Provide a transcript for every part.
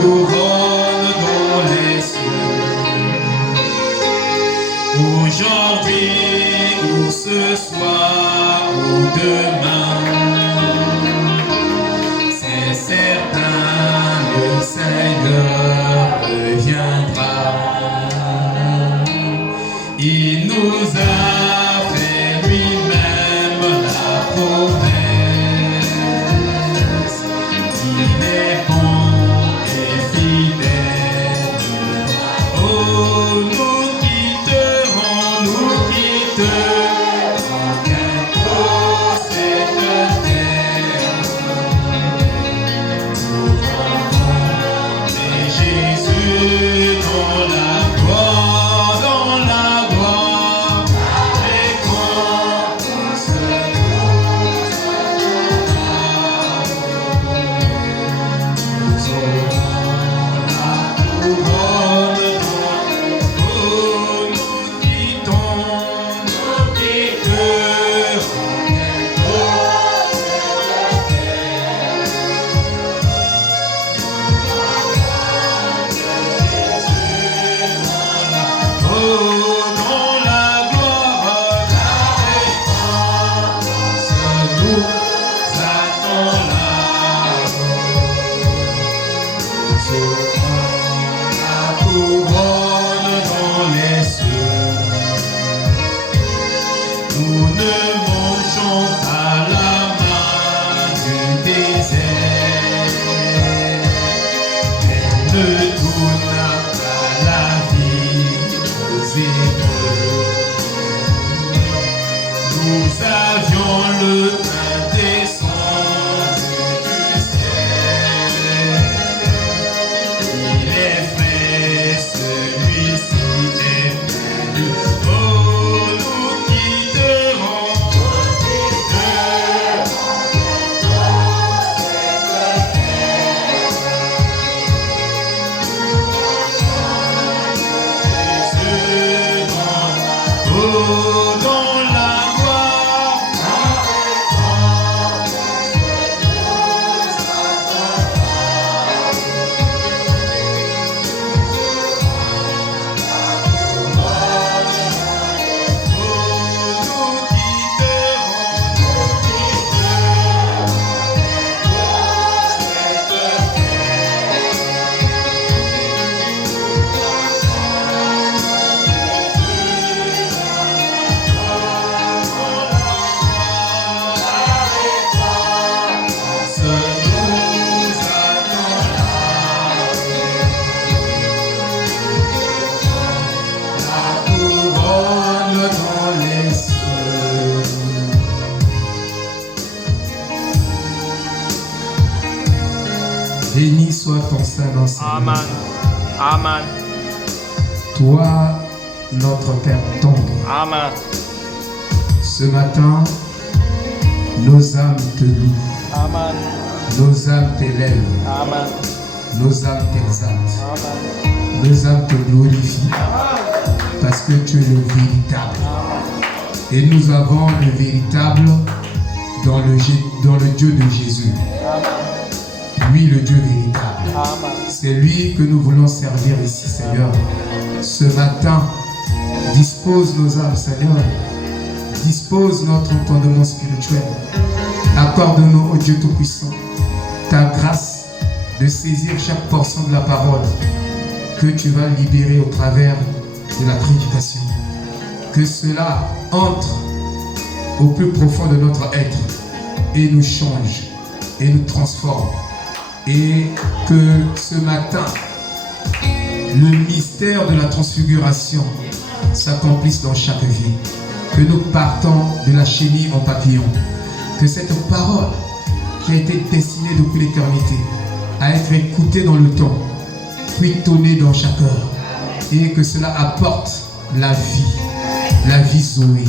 couronne dans les cieux. Aujourd'hui ou ce soir ou demain, c'est certain, le Seigneur reviendra. Il nous a fait lui-même la promesse. Il est bon et fidèle. Oh, nous quitterons bientôt cette terre. Nous rendrons Jésus dans la gloire, et quand on se nous aurons la couronne dans les eaux. Nous quitterons bientôt cette terre. Oh, dans la gloire, la réponse nous attend là. Nous aurons la couronne dans les cieux. Nous ne mangeons pas la main du désert. Elle ne donne pas la vie aux hébreux. Nous avions le pain descendu du ciel. Il est frais, celui-ci est venu. Oh, nous quitterons cette terre. Jésus dans la gloire, la réponse nous Béni soit ton Saint-Nom, Seigneur. Amen. Amen. Toi, notre Père tendre. Amen. Ce matin, nos âmes te louent, Amen. nos âmes t'élèvent, Amen. nos âmes t'exaltent, Amen. nos âmes te glorifient, parce que tu es le véritable. Et nous avons le véritable dans le Dieu de Jésus. Lui, le Dieu véritable. Amen. C'est lui que nous voulons servir ici, Seigneur. Ce matin, dispose nos âmes, Seigneur. Dispose notre entendement spirituel. Accorde-nous, ô Dieu Tout-Puissant, ta grâce de saisir chaque portion de la parole que tu vas libérer au travers de la prédication. Que cela entre au plus profond de notre être et nous change et nous transforme. Et que ce matin, le mystère de la transfiguration s'accomplisse dans chaque vie. Que nous partons de la chenille en papillon. Que cette parole qui a été destinée depuis l'éternité à être écoutée dans le temps puisse tonner dans chaque heure. Et que cela apporte la vie Zoé.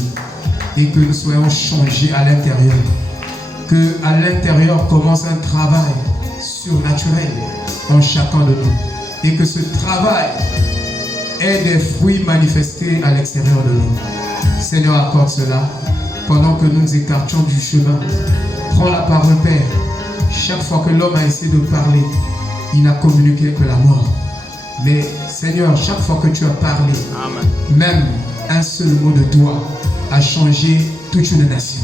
Et que nous soyons changés à l'intérieur. Que à l'intérieur commence un travail surnaturel en chacun de nous. Et que ce travail ait des fruits manifestés à l'extérieur de nous. Seigneur, accorde cela pendant que nous nous écartions du chemin. Prends la parole, Père. Chaque fois que l'homme a essayé de parler, il n'a communiqué que la mort. Mais Seigneur, chaque fois que tu as parlé, Amen. même un seul mot de toi a changé toute une nation,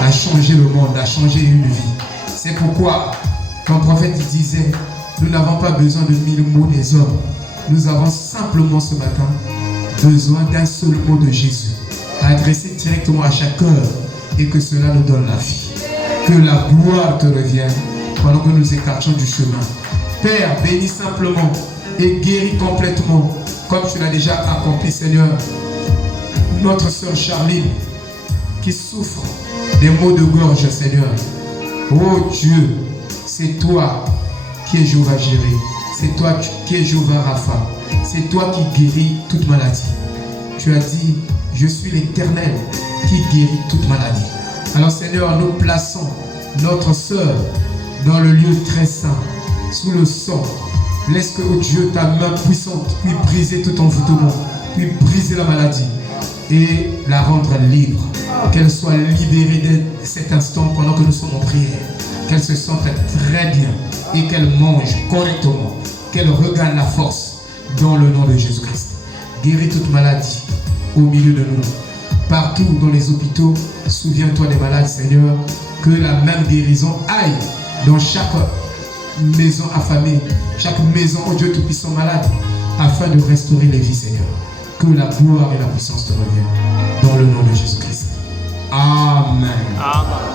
a changé le monde, a changé une vie. C'est pourquoi ton prophète disait, nous n'avons pas besoin de 1000 mots des hommes. Nous avons simplement ce matin besoin d'un seul mot de Jésus, adressé directement à chaque cœur, et que cela nous donne la vie. Que la gloire te revienne pendant que nous écartions du chemin. Père, bénis simplement et guéris complètement, comme tu l'as déjà accompli, Seigneur, notre sœur Charline, qui souffre des maux de gorge, Seigneur. Oh Dieu, c'est toi qui es Jéhovah Jireh, c'est toi qui es Jéhovah Rapha, c'est toi qui guéris toute maladie. Tu as dit, je suis l'Éternel qui guérit toute maladie. Alors Seigneur, nous plaçons notre sœur dans le lieu très saint, sous le sang. Laisse que, oh Dieu, ta main puissante puisse briser tout envoûtement, puisse briser la maladie et la rendre libre. Qu'elle soit libérée de cet instant pendant que nous sommes en prière. Qu'elle se sente très bien et qu'elle mange correctement. Qu'elle regagne la force dans le nom de Jésus-Christ. Guéris toute maladie au milieu de nous. Partout dans les hôpitaux, souviens-toi des malades, Seigneur. Que la même guérison aille dans chaque maison affamée, chaque maison, oh Dieu Tout-Puissant, malade, afin de restaurer les vies, Seigneur. Que la gloire et la puissance te reviennent dans le nom de Jésus-Christ. Amen. Amen.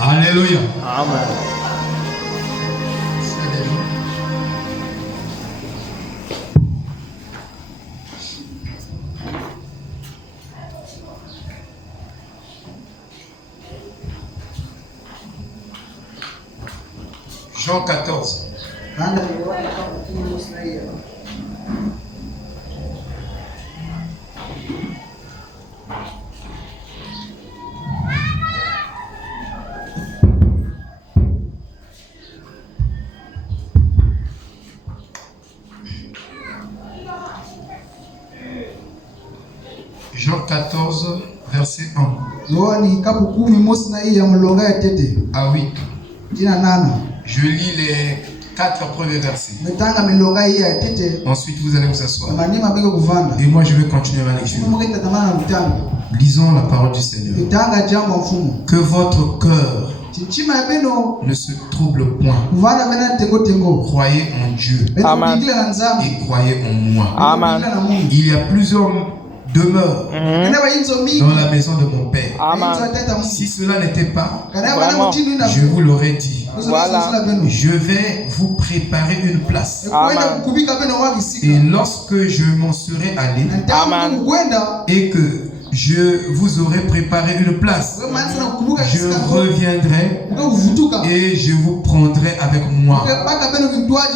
Alléluia. Amen. Jean 14. Jean 14, verset 1. Ah oui. Je lis les 4 premiers versets. Ensuite, vous allez vous asseoir. Et moi, je vais continuer ma lecture. Lisons la parole du Seigneur. Que votre cœur ne se trouble point. Croyez en Dieu. Amen. Et croyez en moi. Amen. Il y a plusieurs demeures dans la maison de mon Père. Amen. Si cela n'était pas, Vraiment. je vous l'aurais dit. Voilà. Je vais vous préparer une place. Amen. Et lorsque je m'en serai allé Amen. et que je vous aurai préparé une place, je reviendrai et je vous prendrai avec moi,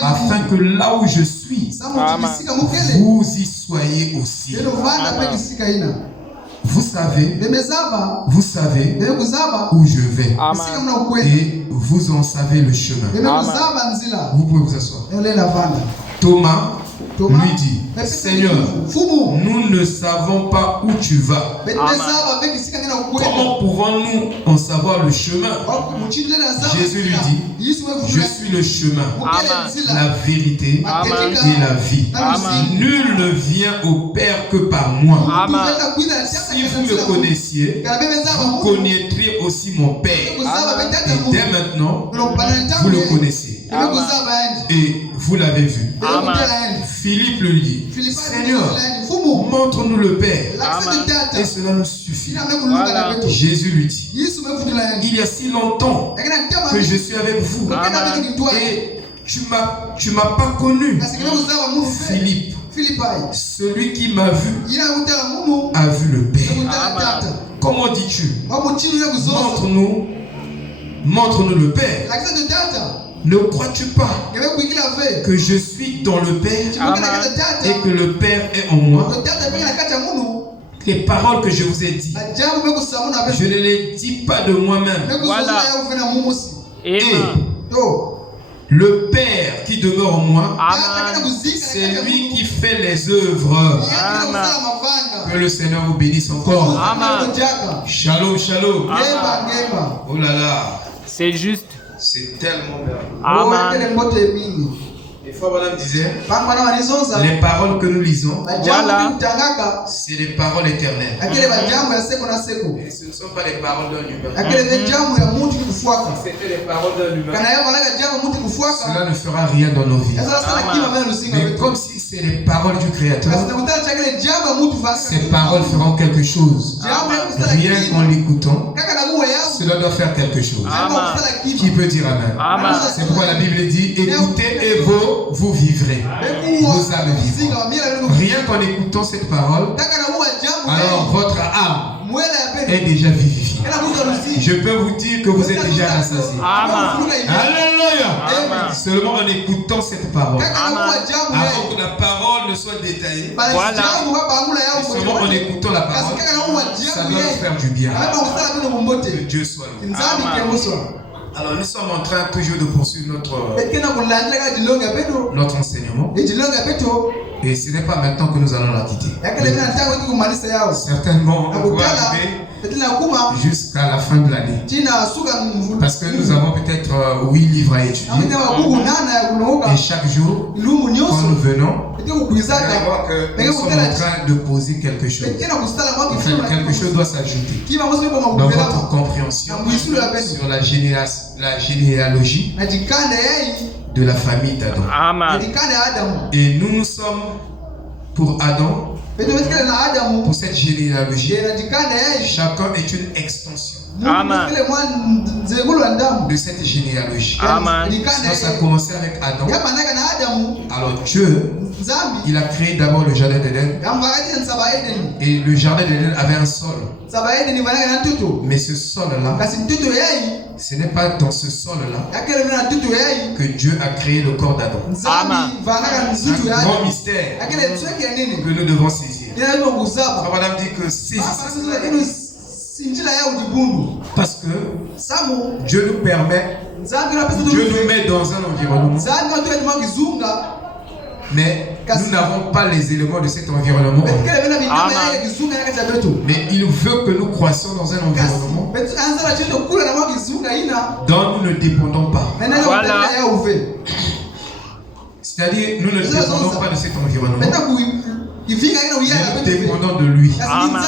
afin que là où je suis, Amen. vous y soyez aussi. Vous savez où je vais. Amen. Et vous en savez le chemin. Vous pouvez vous asseoir. Thomas lui dit, Seigneur, nous ne savons pas où tu vas. Comment pouvons-nous en savoir le chemin? Jésus lui dit, je suis le chemin, la vérité Amen. et la vie. Amen. Nul ne vient au Père que par moi. Amen. Si vous me connaissiez, vous connaîtriez aussi mon Père. Et dès maintenant, vous le connaissez. Et vous l'avez vu. Amen. Philippe lui dit, Seigneur, montre-nous le Père. Et cela nous suffit. Voilà. Jésus lui dit, il y a si longtemps que je suis avec vous. Et tu m'as pas connu. Philippe, celui qui m'a vu a vu le Père. Comment dis-tu? Montre-nous le Père. Ne crois-tu pas que je suis dans le Père et que le Père est en moi? Les paroles que je vous ai dites, je ne les dis pas de moi-même. Voilà. Et Amen. le Père qui demeure en moi, Amen. c'est lui qui fait les œuvres. Amen. Que le Seigneur vous bénisse encore. Amen. Shalom, shalom. Amen. Oh là là. C'est juste. C'est C'est tellement bien. Amen. Des fois, madame disait, Bangwana wanizonza. les paroles que nous lisons, Voilà. Kutangaka. c'est les paroles éternelles. Akele bajamu ya seko na seko. Et ce ne sont pas les paroles d'un humain. Akele bajamu ya mtu kufuaka. C'était les paroles d'un humain. Kana yako anaga jamu mtu kufuaka. Cela ne fera rien dans nos vies. Sasa sana kima bana lusinga Mais wetu. comme si c'est les paroles du Créateur, Kasi nakutana chakele jamu mtu faka. ces paroles feront quelque chose. Jamu ya kusala Rien qu'en l'écoutant, Kaka na nguo yao. cela doit faire quelque chose. Amen. Qui peut dire Amen? Amen. C'est pourquoi la Bible dit, écoutez et vous vivrez. Vous allez vivre. Rien qu'en écoutant cette parole, alors votre âme est déjà vivifiée. Je peux vous dire que vous êtes déjà rassasié. Amen. Alléluia. Amen. Seulement en écoutant cette parole, Amen. avant que la parole ne soit détaillée, Voilà. seulement en écoutant la parole, ça doit nous faire du bien. Que Dieu soit loué. Alors nous sommes en train toujours de poursuivre notre enseignement. Et ce n'est pas maintenant que nous allons la quitter. Certainement, on va arriver jusqu'à la fin de l'année. Parce que nous avons peut-être 8 livres à étudier. Et chaque jour, quand nous venons, vous allez voir que nous sommes en train de poser quelque chose. Enfin, quelque chose doit s'ajouter dans votre compréhension sur la généalogie de la famille d'Adam. Amen. Et nous sommes pour Adam, pour cette généalogie. Chacun est une extension Amen. de cette généalogie. Amen. Quand ça a commencé avec Adam, alors Dieu, il a créé d'abord le jardin d'Éden. Et le jardin d'Éden avait un sol. Mais ce sol-là, ce n'est pas dans ce sol-là que Dieu a créé le corps d'Adam. C'est un grand mystère que nous devons saisir. Madame dit que saisissez cela. Parce que Dieu nous permet, Dieu nous met dans un environnement, mais nous n'avons pas les éléments de cet environnement. Mais il veut que nous croissions dans un environnement dont nous ne dépendons pas. Voilà. C'est-à-dire, nous ne dépendons pas de cet environnement, mais nous dépendons de lui. Amen.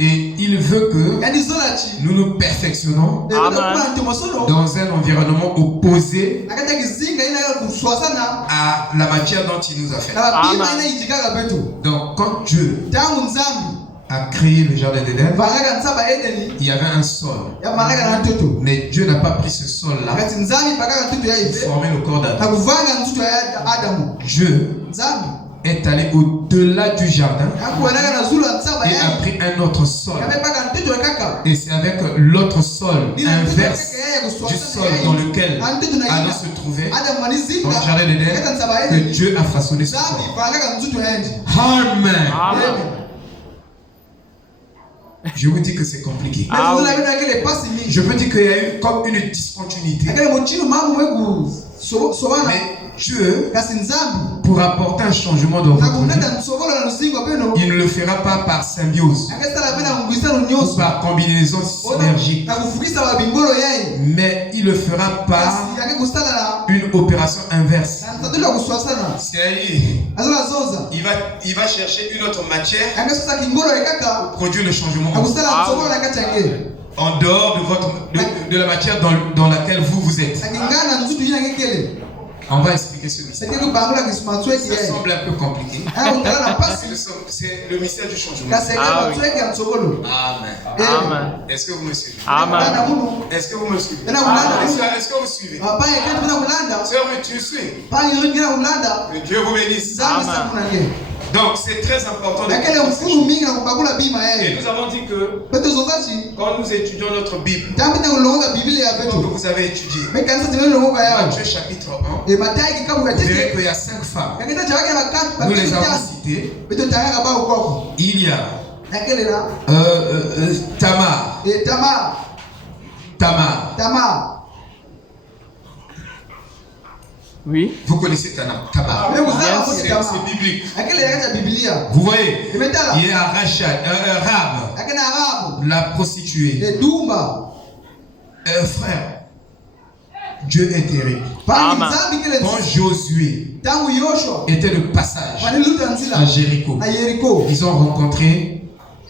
Et il veut que nous nous perfectionnons dans un environnement opposé à la matière dont il nous a fait. Donc, quand Dieu a créé le jardin d'Éden, il y avait un sol. Mais Dieu n'a pas pris ce sol-là pour former le corps d'Adam. Dieu est allé au-delà du jardin et a pris un autre sol. Et c'est avec l'autre sol inverse du sol dans lequel Adam se trouvait, dans le jardin d'Éden, que Dieu a façonné ce corps. Amen. Amen. Je vous dis que c'est compliqué. Ah oui. Je peux dire qu'il y a eu comme une discontinuité. Mais Dieu, pour apporter un changement dans votre vie, il ne le fera pas par symbiose ou par combinaison synergique, mais il le fera par une opération inverse. C'est-à-dire, il va chercher une autre matière pour produire le changement en dehors de la matière dans laquelle vous êtes. On va expliquer ce mystère. Ça semble un peu compliqué. C'est le mystère du changement. Ah oui. Amen. Amen. Est-ce que vous me suivez? Amen. Est-ce que vous me suivez? Est-ce que vous suivez? Sœur, tu suis? Que Dieu vous bénisse. Amen. Donc c'est très important de comprendre ces choses. Et nous avons dit que quand nous étudions notre Bible, que vous avez étudié Matthieu chapitre 1, vous verrez qu'il y a 5 femmes. Nous les avons citées. Il y a Tamar. Oui. Vous connaissez Tamar. C'est biblique. Vous voyez, il y a Rahab, la prostituée. Frère, Dieu est terrible. Amen. Quand Josué tangu Yoshua était de passage waliluta nzila à Jéricho, na Yeriko ils ont rencontré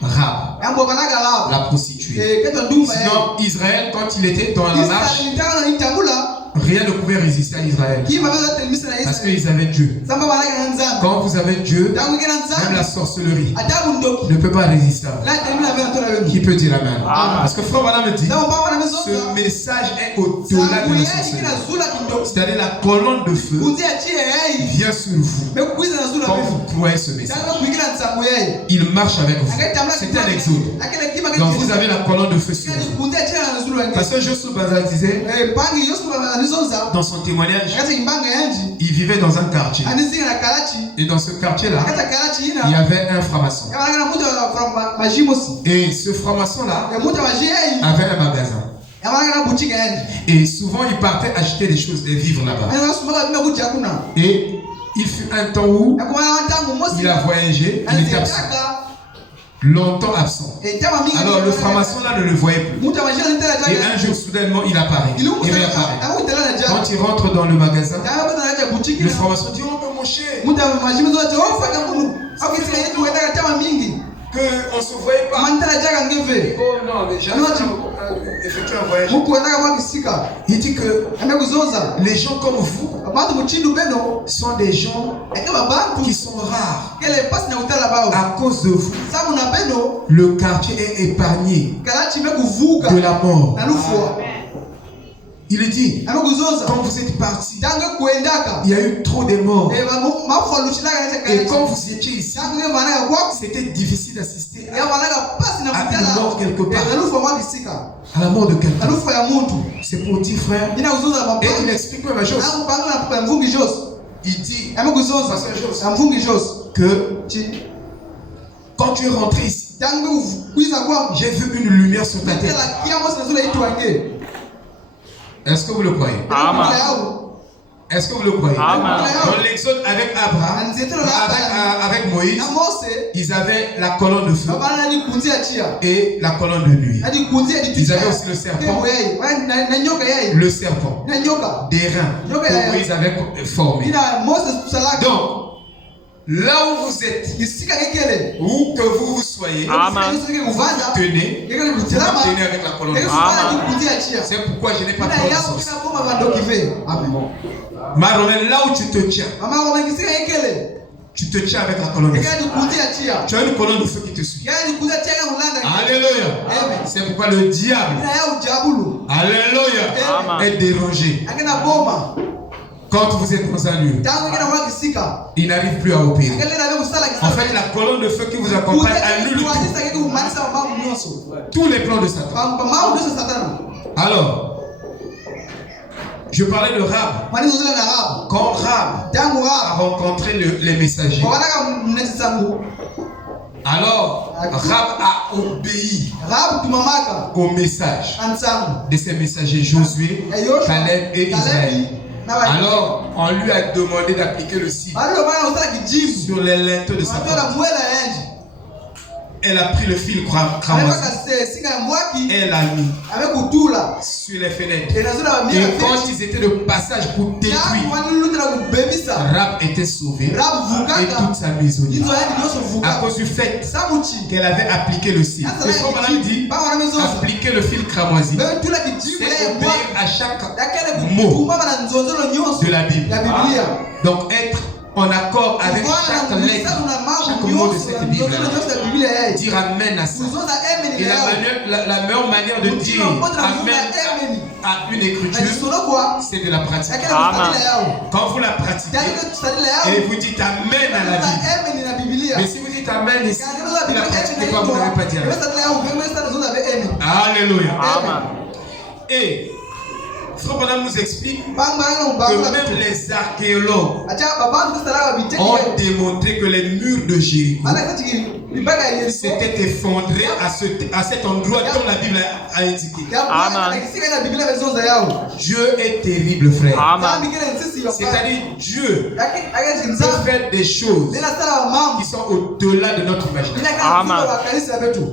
Rahab, yambo banaga Rahab la prostituée. keto ndumba yeye Sinon, Israël, quand il était dans la marche, Israeli ntaka na itambula rien ne pouvait résister à Israël. kima beza telimisa na Parce Israeli qu'ils avaient Dieu. samba banaga na nzambe Quand vous avez Dieu, tangu kena même nzambe la sorcellerie adabu ndoki ne peut pas résister à vous. la telimina bena tola benu Qui peut dire Amen? Amen. Parce que frère Madame me dit, samba baba na ce mezonza message est au-delà de sangu la yeye sorcellerie. kina zula kindoki C'est-à-dire la colonne de feu kunzi achie yeye vient sur vous bekuiza na zula quand benu vous croyez ce message. sanga kuikira nsangu yeye Il marche avec vous. akaitambula C'est un exode. akele kima Donc vous avez la colonne de feu sur kile vous. kunzi achie na zula ngeke Parce que Josué Bazal disait, pangi Yoshua na nizonza dans son témoignage, akati imbanga yanji il vivait dans un quartier. anizinga na kalachi Et dans ce quartier-là, akata kalachi il y ina avait un franc-maçon. yabalanga na mutu from majimosi Et ce franc-maçon-là ya mutu majiyei avait un magasin. yabalanga na boutique yanji Et souvent, il partait acheter des choses, des vivres là-bas. ana sumaka bima kuti hakuna Et il fut un temps où nakumana wantangu mosi il a voyagé, il était absent. alizitaka Longtemps absent. etama mingi Alors le franc-maçon-là ne le voyait plus. mutu majiyei ntela Et jaga un jour, soudainement, il apparaît. Il réapparaît. akutela na jaga Quand il rentre dans le magasin, kama bana acha boutique le na franc-maçon dit, oh, mais mon cher, mutu majimosi wote ofaka munu akisika yetu wetaka tama mingi qu'on ne se voyait pas. mantela jaga ngeve Oh non, les gens ont effectué un voyage. muku wetaka mwakisika Il dit que amekuzoza les gens comme vous abantu muchindu beno sont des gens eke babantu qui sont rares. kele pasi na utala bao À cause de vous, sabu na beno le quartier est épargné kalachi mekuvuka de la mort. na lufua Il dit, amekuzoza quand vous êtes partis, tangu kuendaka il y a eu trop de morts. mafu alushilaka na Et kalachi quand vous étiez ici, tangu ye manaka kwako c'était difficile d'assister ya manaka pasi na à une kutala mort quelque part, na lufua mwakisika à la mort de na quelqu'un. lufua ya muntu C'est pour dire, frère, ina kuzoza et il baba explique même la chose. nangu bangu na mvungi jos Il dit amekuzoza na mvungi jos que quand tu es rentré ici, tangu kuiza kwako j'ai vu une lumière sur ta tête. tela kia mosi na zula itwange Est-ce que vous le croyez? Amen. Est-ce que vous le croyez? Amen. Dans l'Exode avec Abraham, avec Moïse, na mose ils avaient la colonne de feu babana nani kunzi achia et la colonne de nuit. nani kunzi Ils avaient aussi le serpent, na nyoka yai le serpent, na nyoka des reins que Moïse avait formés. ina mose salaka Donc, là où vous êtes, isika kekele où que vous soyez, Amen. kuvanda tenez, kekele vous kutelama tenez avec la colonne de feu. kekele kunzi achia C'est pourquoi je n'ai pas ina peur de yao sorcier. kina koma bando kive amen Maromen, là où tu te tiens, mama koma kisika kekele tu te tiens avec la colonne de feu. kekele kunzi achia Tu as une colonne de feu qui te suit. kekele kunzi achia na ulanga Alléluia. amen C'est pourquoi le diable, ina yao jabulu alléluia, Amen. est dérangé. akina boma Quand vous êtes dans un lieu, tangu kina kwa kisika il n'arrive plus à opérer. kekele na wewe kusala En kisika fait, la colonne de feu qui vous accompagne annule tout. Tous les plans de Satan. Alors, je parlais de Rahab. Quand Rahab a rencontré les messagers, alors Rahab a obéi au message de ces messagers Josué, Caleb et Israël. Alors, on lui a demandé d'appliquer le signe sur les linteaux de sa porte. Elle a pris le fil cramoisi et elle l'a mis sur les fenêtres. Et quand ils étaient de passage pour détruire, Rahab était sauvée et toute sa maisonnée à cause du fait qu'elle avait appliqué le signe. C'est ce qu'on m'a dit, appliquer le fil cramoisi, c'est obéir à chaque mot de la Bible. Donc être en accord avec chaque lettre, chaque mot de cette Bible. Dire Amen à ça. Et la meilleure manière de dire Amen à une écriture, c'est de la pratiquer. Quand vous la pratiquez et vous dites Amen à la Bible. Mais si vous dites Amen ici, vous ne la pratiquez pas, vous n'avez pas dit Amen. Alléluia. Amen. Et Frère Branham nous explique que même les archéologues ont démontré que les murs de Jéricho s'étaient effondrés à cet endroit dont la Bible a indiqué. Amen. Dieu est terrible, frère. Amen. C'est-à-dire Dieu peut faire des choses qui sont au-delà de notre imagination. Amen.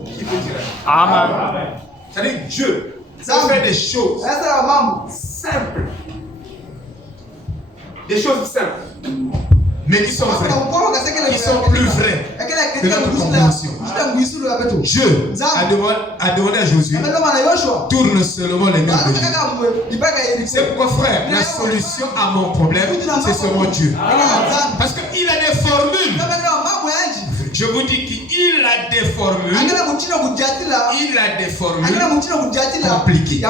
Qui peut dire Amen. C'est-à-dire Dieu peut faire des choses simples. Des choses simples. Mais qui sont vraies. Qui sont plus vraies que notre compréhension. Dieu a demandé à Josué, tourne seulement les mains de Dieu. C'est pourquoi, frère, la solution à mon problème, c'est seulement Dieu. Parce qu'il a des formules. Je vous dis qu'il a des formules. Il a des formules compliquées.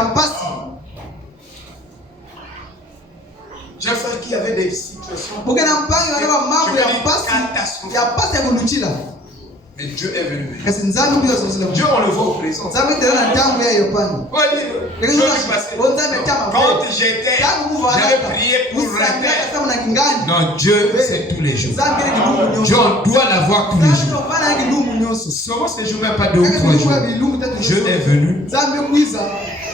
J'ai fait qu'il y avait des situations catastrophiques. Mais Dieu est venu. Dieu, on le voit au présent. Quand j'étais, j'avais prié pour rentrer. Non, Dieu, c'est tous les jours. Dieu, on doit l'avoir tous les jours. Seulement ces jours, même pas 2 ou 3 jours. Dieu est venu.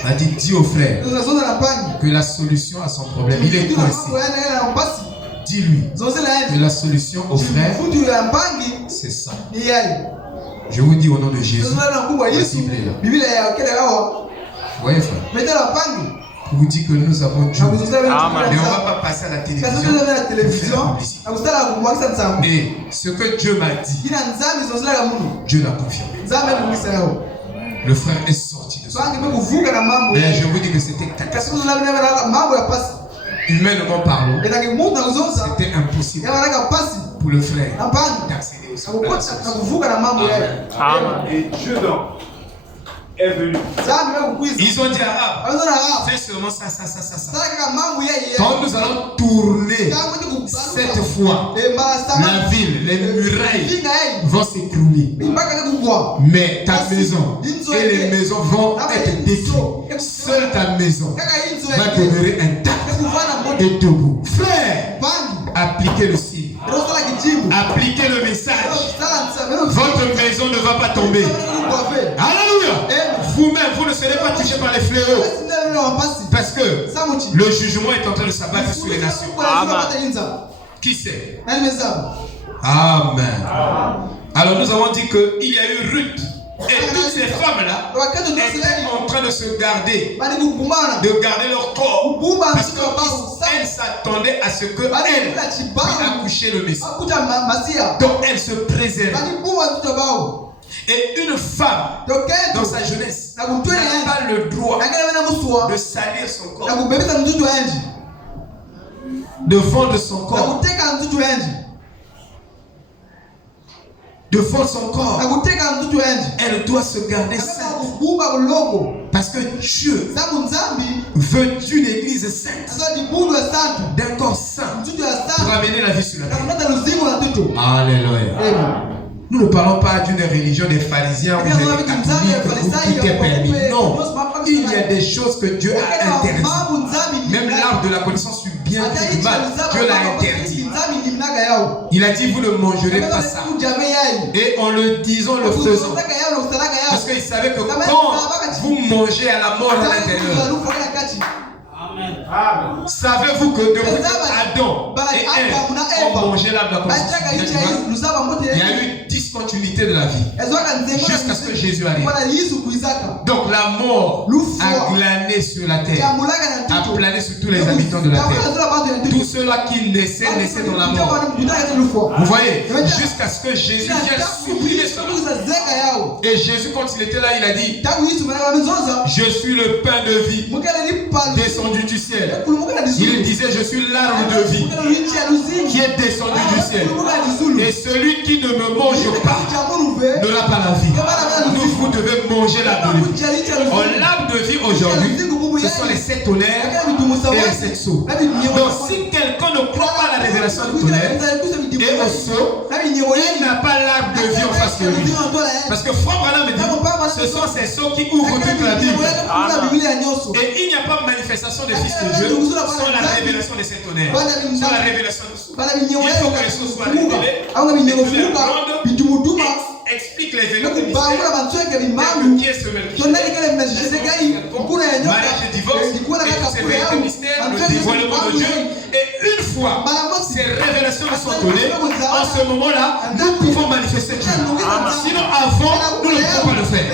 A dit, dis au frère que la solution à son problème, il est coincé. Dis-lui que la solution au frère, c'est ça. Je vous dis au nom de Jésus, la Bible est là. Vous voyez, frère, je vous dis que nous avons Dieu. Mais on ne va pas passer à la télévision. Et ce que Dieu m'a dit, Dieu l'a confirmé. Le frère est sorti de ça. Mais je vous dis que c'était catastrophique. Humainement parlant, c'était impossible pour le frère d'accéder au sein de la solution. Et Dieu donc est venu. Ils ont dit arabe, fais seulement ça. Quand nous allons tourner cette fois, la ville, les murailles vont s'écrouler. Mais ta maison et les maisons vont être détruites. Seule ta maison va demeurer intacte et debout. Frère, appliquez le signe. Appliquez le message. Votre maison ne va pas tomber. Alléluia. Vous-même, vous ne serez pas touchés par les fléaux. Parce que le jugement est en train de s'abattre sur les nations. Amen. Qui sait? Amen. Alors nous avons dit qu'il y a eu Ruth. Et toutes ces femmes-là étaient en train de se garder, de garder leur corps. Parce qu'elles s'attendaient à ce qu'elles puissent accoucher le Messie. Donc elles se préservent. Et une femme, dans sa jeunesse, n'a pas le droit de salir son corps, de vendre son corps, de vendre son corps. Elle doit se garder sainte. Parce que Dieu veut une église sainte, d'un corps saint, pour amener la vie sur la terre. Alléluia. Nous ne parlons pas d'une religion des pharisiens ou des catholiques où tout est permis. Non, il y a des choses que Dieu a interdites. Même l'arbre de la connaissance du bien et du mal, Dieu l'a interdit. Il a dit, vous ne mangerez pas ça. Et en le disant, le faisant. Parce qu'il savait que quand vous mangez à la mort à l'intérieur, savez-vous que depuis Adam et Ève ont mangé l'arbre de la connaissance, il y a eu discontinuité de la vie jusqu'à ce que Jésus arrive. Donc la mort a glané sur la terre, a plané sur tous les habitants de la terre. Tous ceux-là qui naissaient dans la mort. Vous voyez, jusqu'à ce que Jésus vienne supprimer cela. Et Jésus, quand il était là, il a dit, je suis le pain de vie descendu du ciel. Il disait, je suis l'arbre de vie qui est descendu du ciel. Et celui qui ne me mange pas n'aura pas la vie. Vous devez manger l'arbre de vie. L'arbre de vie aujourd'hui, ce sont les 7 tonnerres et les 7 sceaux. Donc si quelqu'un ne croit pas à la révélation du tonnerre et au sceau, il n'a pas l'arbre de vie en face de lui. Parce que Frère Branham me dit, ce sont ces sceaux qui ouvrent toute la Bible. Et il n'y a pas de manifestation des fils de Dieu sans la révélation des 7 tonnerres, sans la révélation du sceau. Il faut que les sceaux soient révélés. Explique les vérités mystères. Qui est ce mariage et divorce, et toutes ces vérités mystères, le dévoilement de Dieu. Et une fois ces révélations sont données, en ce moment-là, nous pouvons manifester Dieu. Sinon, avant, nous ne pouvons pas le faire.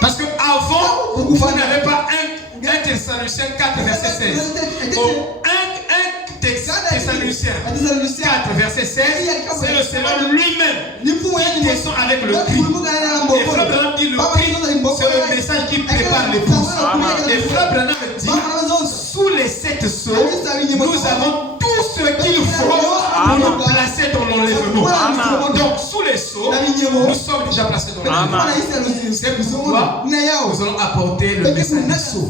Parce que avant, Vous n'avez pas 1 Thessaloniciens 4, verset 16. 1 Thessaloniciens 4, verset 16, c'est le Seigneur lui-même qui descend avec le cri. Et Frère Branham dit le cri, c'est le message qui prépare l'épouse. Et Frère Branham dit, sous les 7 sceaux, nous avons tout ce qu'il faut pour nous placer dans l'enlèvement. Donc sous les sceaux, nous sommes déjà placés dans l'enlèvement. C'est pourquoi nous allons apporter le message des sceaux.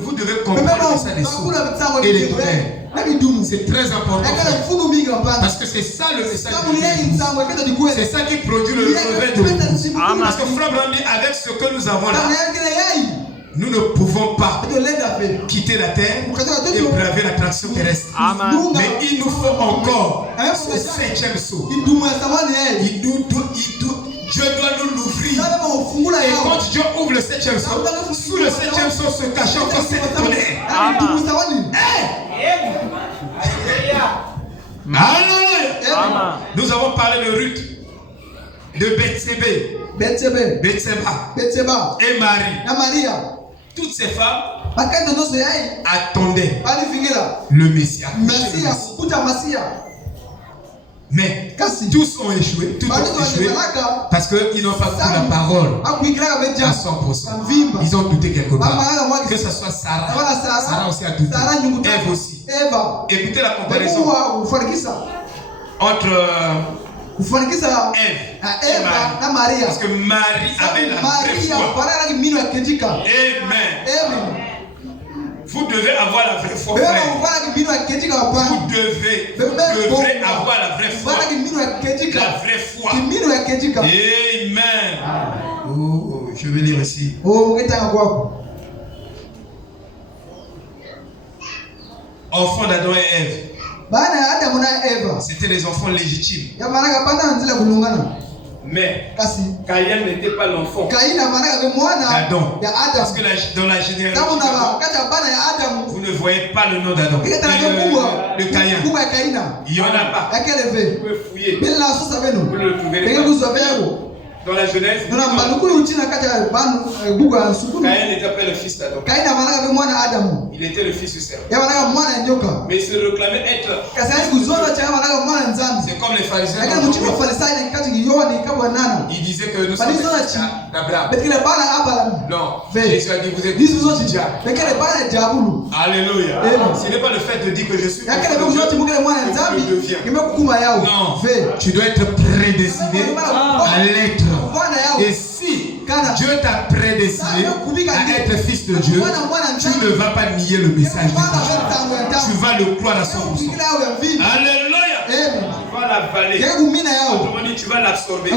Vous devez comprendre le message des sceaux et les tonnerres. C'est très important. Parce que c'est ça le message de l'épouse. C'est ça qui produit le revers de l'épouse. Parce que Frère Branham dit, avec ce que nous avons là, nous ne pouvons pas quitter la terre et braver l'attraction terrestre. Mais il nous faut encore ce 7e saut. Dieu doit nous l'ouvrir. Et quand Dieu ouvre le 7e saut, sous le 7e saut se cache encore 7 tonnerres. Alléluia. Nous avons parlé de Ruth, de Bethseba et Marie. Toutes ces femmes attendaient le Messie. Mais tous ont échoué, parce qu'ils n'ont pas pris la parole à 100%. Ils ont douté quelque part. Que ce soit Sarah aussi a douté. Ève aussi. Écoutez la comparaison entre Ève et Marie. Parce que Marie avait la vraie foi. Amen. Vous devez avoir la vraie foi, frère. Vous devrez avoir la vraie foi. La vraie foi. Amen. Oh, je vais lire ici. Enfants d'Adam et Ève. C'était les enfants légitimes. Mais Caïn n'était pas l'enfant d'Adam. Parce que dans la généalogie, vous ne voyez pas le nom d'Adam. Le Caïn. Il n'y en a pas. Vous pouvez fouiller. Vous le trouverez. Dans la Genèse, Caïn n'était pas le fils d'Adam. Il était le fils du serpent. Mais il se réclamait être. C'est comme les pharisiens. Ils disaient que nous sommes les fils d'Abraham. Non, Jésus a dit vous êtes des fils du diable. Alléluia. Ce n'est pas le fait de dire que je suis le fils de Dieu. Non, tu dois être prédestiné à l'être. Et si Dieu t'a prédestiné à être fils de Dieu, tu ne vas pas nier le message de Dieu. Tu vas le croire à 100%. Alléluia. Tu vas l'avaler. Autrement dit, tu vas l'absorber.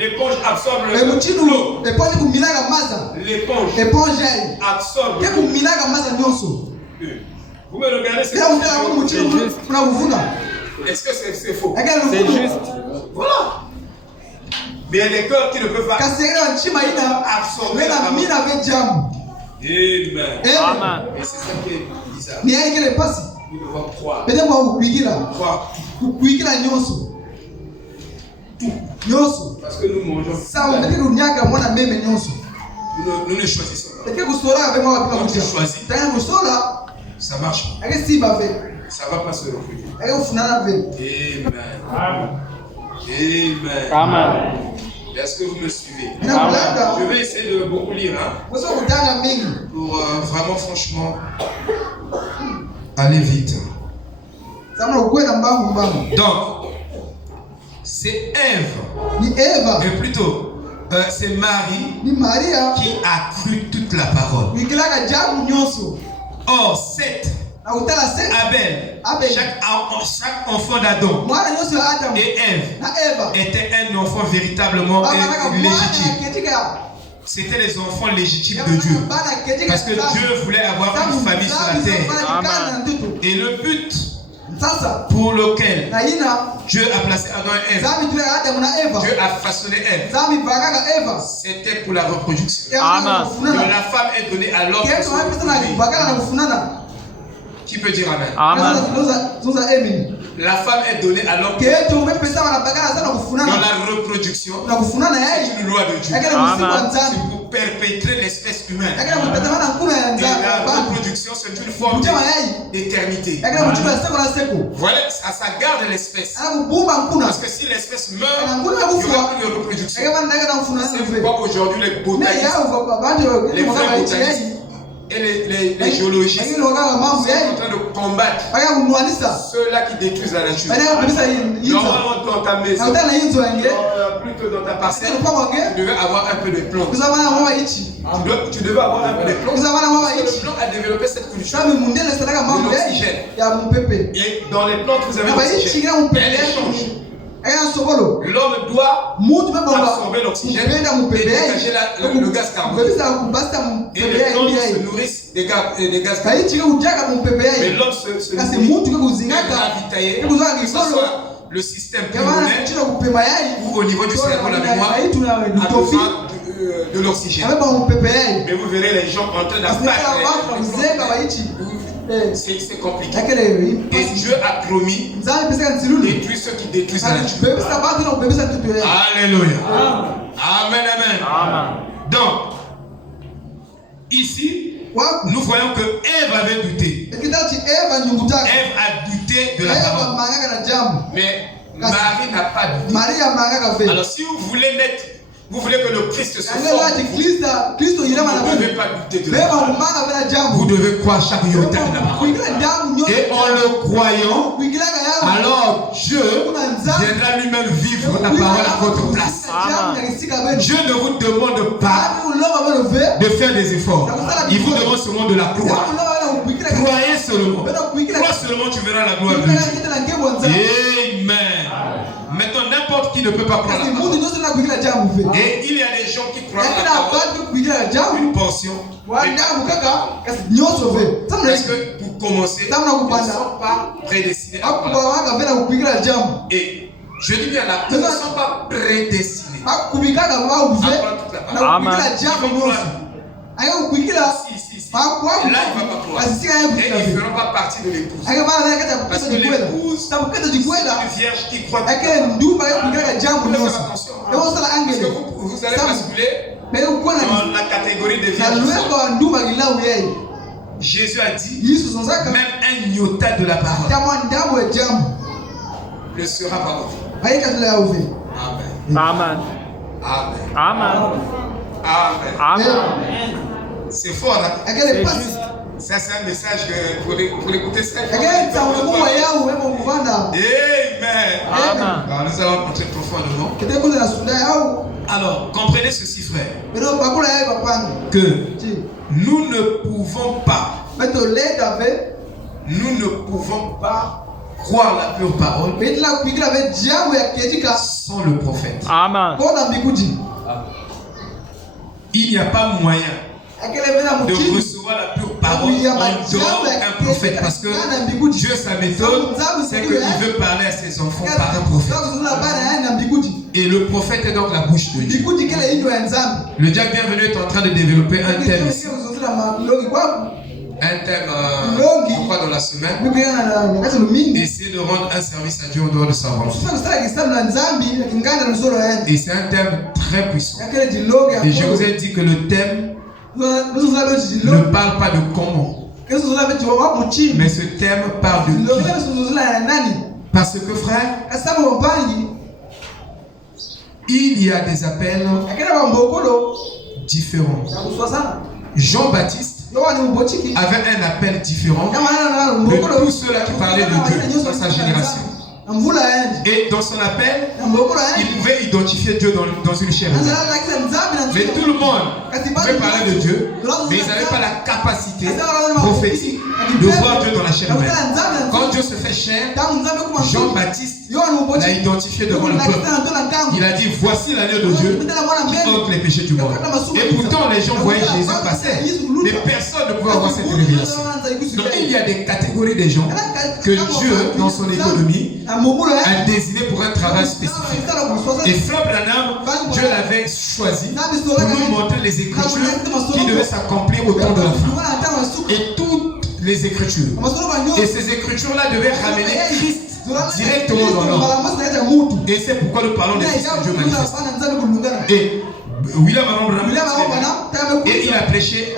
L'éponge absorbe l'eau. L'éponge absorbe l'eau. Vous me regardez, c'est est-ce que c'est faux? C'est juste. Voilà. Mais il y a des cœurs qui ne peuvent pas absorber la parole. Amen. Et c'est ça qui est bizarre. Nous devons croire. Croire tout. Parce que nous mangeons. Nous ne choisissons pas. Quand tu choisis, ça marche. Ça ne va pas se reproduire. Amen. Est-ce que vous me suivez? Je vais essayer de beaucoup lire. Pour vraiment, franchement, aller vite. Donc, c'est Ève. Et plutôt, c'est Marie qui a cru toute la parole. Or, Seth, Abel, chaque enfant d'Adam et Ève était un enfant véritablement légitime. C'était les enfants légitimes de Dieu. Parce que Dieu voulait avoir une famille sur la terre. Et le but pour lequel Dieu a placé Adam et Ève, Dieu a façonné Ève, c'était pour la reproduction. Donc la femme est donnée à l'homme. Qui peut dire amen? La femme est donnée à l'homme dans la reproduction. C'est une loi de Dieu. perpétrer l'espèce humaine. Yakela mutatama na nkuma ya Et nzambe. la reproduction, c'est une forme Mutia mayai. d'éternité. Yakela muchukua seko na seko. Voilà, ça garde l'espèce. Anakubumba nkuna. Parce que si l'espèce meurt, il Nkuna n'y aura kufua. plus de reproduction. Yakela ndaga na mfuna C'est nzambe. pourquoi aujourd'hui les Mais botanistes, yao kwa bantu les vrais kwa botanistes et les géologistes Lakini sont wakala mambo en yai. train de combattre Baya kunwanisa. ceux-là qui détruisent la nature. Baya kabisa yinza. Normalement, dans ta maison, Na utana yinzo yange. plutôt dans ta parcelle, Sasa kwa wange. tu devais avoir un peu de plantes. Kuzabana mwa ichi. Tu devais avoir un peu de plantes. Kuzabana mwa Parce que le ichi. plant a développé cette culture. Sabe mundele sadaka mambo yai. Ya mpepe. Et dans les plantes, vous avez Ba ichi l'oxygène. kila mpepe. Elle échange. Aya sobolo. L'homme doit Mutu mebonga. absorber l'oxygène Kupenda et mpepe dégager yai. le gaz carbonique. Kubisa kubasta Et mpepe les yai plantes se yai. nourrissent des gaz Ba carboniques. ichi kujaka mpepe Mais yai. l'homme se Kasi nourrit mutu et kuzingaka. ravitaillé, Kuzanga que ce kisolo. soit le système Kama pulmonaire chino kupema yai. ou au niveau du cerveau, la mémoire Aitu na a nitofi. besoin de l'oxygène. Abeba mpepe yai. Mais vous verrez les gens en train Asinaka watu mzenga ba ichi. C'est compliqué. Yakele Et Dieu a promis nzambe pesa nzilulu. détruire ceux qui détruisent la nature. Bebisa bantu na kubebisa mtoto yai. Alléluia. Amen, amen. Amen. Donc, ici, Waku. nous voyons que Ève avait douté. Kitabu cha Eva nyungutaka. Ève a douté de la Eva parole. mangaka na jambo. Mais Marie n'a pas douté. Maria mangaka fe. Alors, si vous voulez naître, vous voulez que le Christ se forme, Ane wati Kristo yirama na vous ne Mungu. devez pas douter de la Beba parole. umanga vela Vous jambo. devez croire chaque jour de la parole. Kuingira damu nyote. Et en le croyant, Kuingiraga yao. alors Dieu viendra lui-même vivre la parole à votre place. Dieu ne vous demande pas de faire des efforts. Il vous demande seulement de la croire. Croyez seulement. Crois seulement, tu verras la gloire de Dieu. Amen. Maintenant, n'importe qui ne peut pas croire la parole. Et il y a des gens qui croient la parole, une portion. Parce que pour commencer, ils ne sont pas prédestinés à croire la parole. Et je dis bien là, ils ne sont pas prédestinés à croire toute la parole. Et là, il ne va pas croire. Et ils ne feront pas partie de l'épouse. Parce que l'épouse, c'est une vierge qui croit. Faites attention. Parce que vous allez basculer dans la catégorie des vierges. Jésus a dit, même un iota de la parole ne sera pas ouvert. Amen. Amen. Amen. Amen. Amen. Amen. C'est fort là. C'est juste. Ça c'est un message que pour l'écouter ça. Amen. Amen. Alors, nous allons entrer profondément. Alors, comprenez ceci, frère, que nous ne pouvons pas croire la pure parole sans le prophète. Amen. Il n'y a pas moyen de recevoir la pure parole en dehors d'un prophète, parce que Dieu, sa méthode, c'est qu'il veut parler à ses enfants par un prophète. Et le prophèète est donc la bouche de Dieu. Le diable bienvenu est en train de développer un thème ici. Un thème, je crois, dans la semaine. Essayer de rendre un service à Dieu en dehors de sa volonté. Et c'est un thème très puissant. Et je vous ai dit que le thème ne parle pas de comment, mais ce thème parle de qui. Parce que, frère, il y a des appels différents. Jean-Baptiste avait un appel différent de tous ceux-là qui parlaient de Dieu dans sa génération. Et dans son appel, il pouvait identifier Dieu dans une chair. Mais tout le monde pouvait parler de Dieu, mais ils n'avaient pas la capacité prophétique de voir Dieu dans la chair humaine. Quand Dieu se fait chair, Jean-Baptiste l'a identifié devant le peuple. Il a dit, voici l'agneau de Dieu qui ôte les péchés du monde. Et pourtant, les gens voyaient Jésus passer, mais personne ne pouvait avoir cette révélation. Donc il y a des catégories de gens que Dieu, dans son économie, a désigné pour un travail spécifique. Et Frère Branham, Dieu l'avait choisi pour nous montrer les Écritures qui devaient s'accomplir au temps de la fin. Et toutes les Écritures. Et ces Écritures-là devaient ramener Christ directement dans l'homme. Et c'est pourquoi nous parlons des fils de Dieu manifestés. Et William Branham et il a prêché.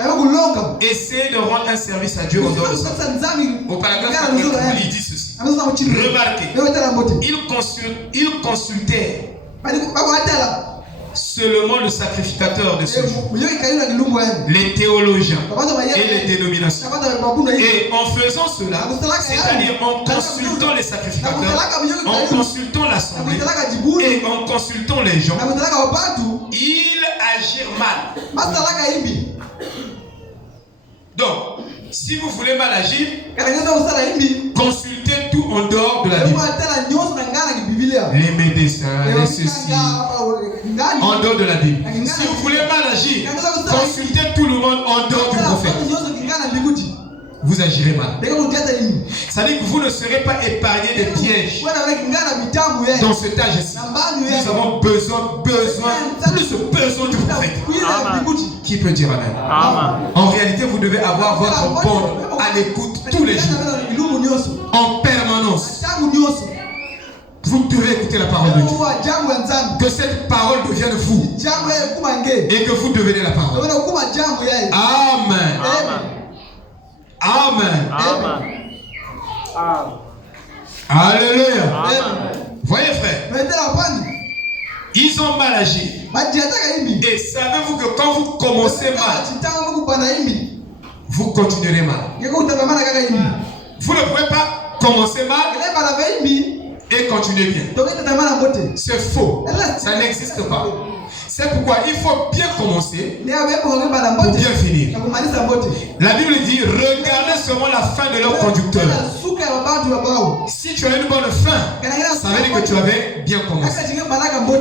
Essayez de rendre un service à Dieu en dehors de ça. Au paragraphe 4, il dit ceci. Remarquez, il consultait seulement le sacrificateur de ce jour, les théologiens et les dénominations. Et en faisant cela, c'est-à-dire en consultant les sacrificateurs, en consultant l'assemblée et en consultant les gens, ils agirent mal. Donc, si vous voulez mal agir, consultez tout en dehors de la Bible. Les médecins, les ceci, en dehors de la Bible. Si vous voulez mal agir, consultez tout le monde en dehors du prophète. Vous agirez mal. Ça dit que vous ne serez pas épargné des pièges. Dans cet âge-ci, nous avons besoin du prophète. Qui peut dire amen? Amen. En réalité, vous devez avoir votre bande à l'écoute tous les jours, en permanence. Vous devez écouter la parole de Dieu. Que cette parole devienne vous et que vous devenez la parole. Amen. Amen. Amen. Alléluia. Amen. Voyez frère, ils ont mal agi. Et savez-vous que quand vous commencez mal, vous continuerez mal. Vous ne pouvez pas commencer mal et continuer bien. C'est faux. Ça n'existe pas. C'est pourquoi il faut bien commencer pour bien finir. La Bible dit, regardez seulement la fin de leur conducteur. Si tu as une bonne fin, ça veut dire que tu avais bien commencé.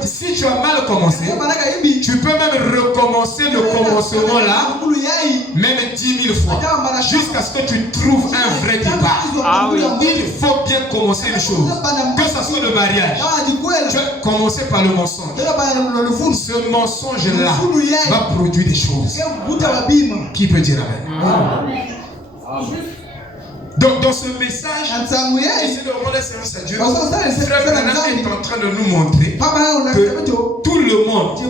Si tu as mal commencé, tu peux même recommencer le commencement là, même 10 000 fois, jusqu'à ce que tu trouves un vrai départ. Ah oui. Il faut bien commencer une chose. Que ce soit le mariage, tu as commencé par le mensonge. Ce mensonge-là va produire des choses. Qui peut dire amen? Donc dans ce message, essayez de rendre service à Dieu. Frère Branham est en train de nous montrer que tout le monde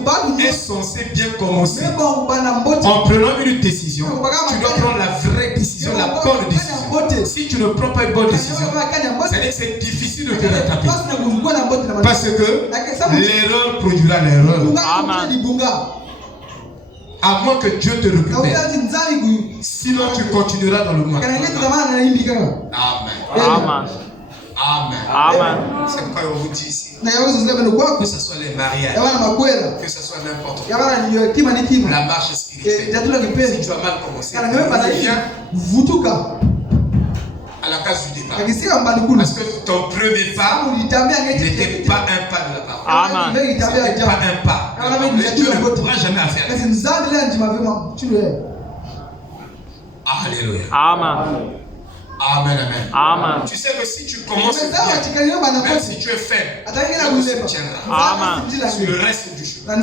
est censé bien commencer. En prenant une décision, tu dois prendre la vraie décision, la bonne décision. Si tu ne prends pas une bonne décision, c'est-à-dire que c'est difficile de te rattraper. Parce que l'erreur produira l'erreur. À moins que Dieu te récupère. Sinon tu continueras dans le mal. Amen. Amen. Amen. Amen. C'est pourquoi on vous dit ici. Que ce soit les mariages, que ce soit n'importe quoi. La marche spirituelle. Si tu as mal commencé, viens à la case du départ. Parce que ton premier pas n'était pas un pas de la parole. Amen. C'était pas un pas. Dieu ne pourra jamais faire. Alléluia. Amen. Amen, amen. Amen. Tu sais que si tu commences bien, même si tu es faible, Dieu te soutiendra. Amen. Sur le reste du chemin.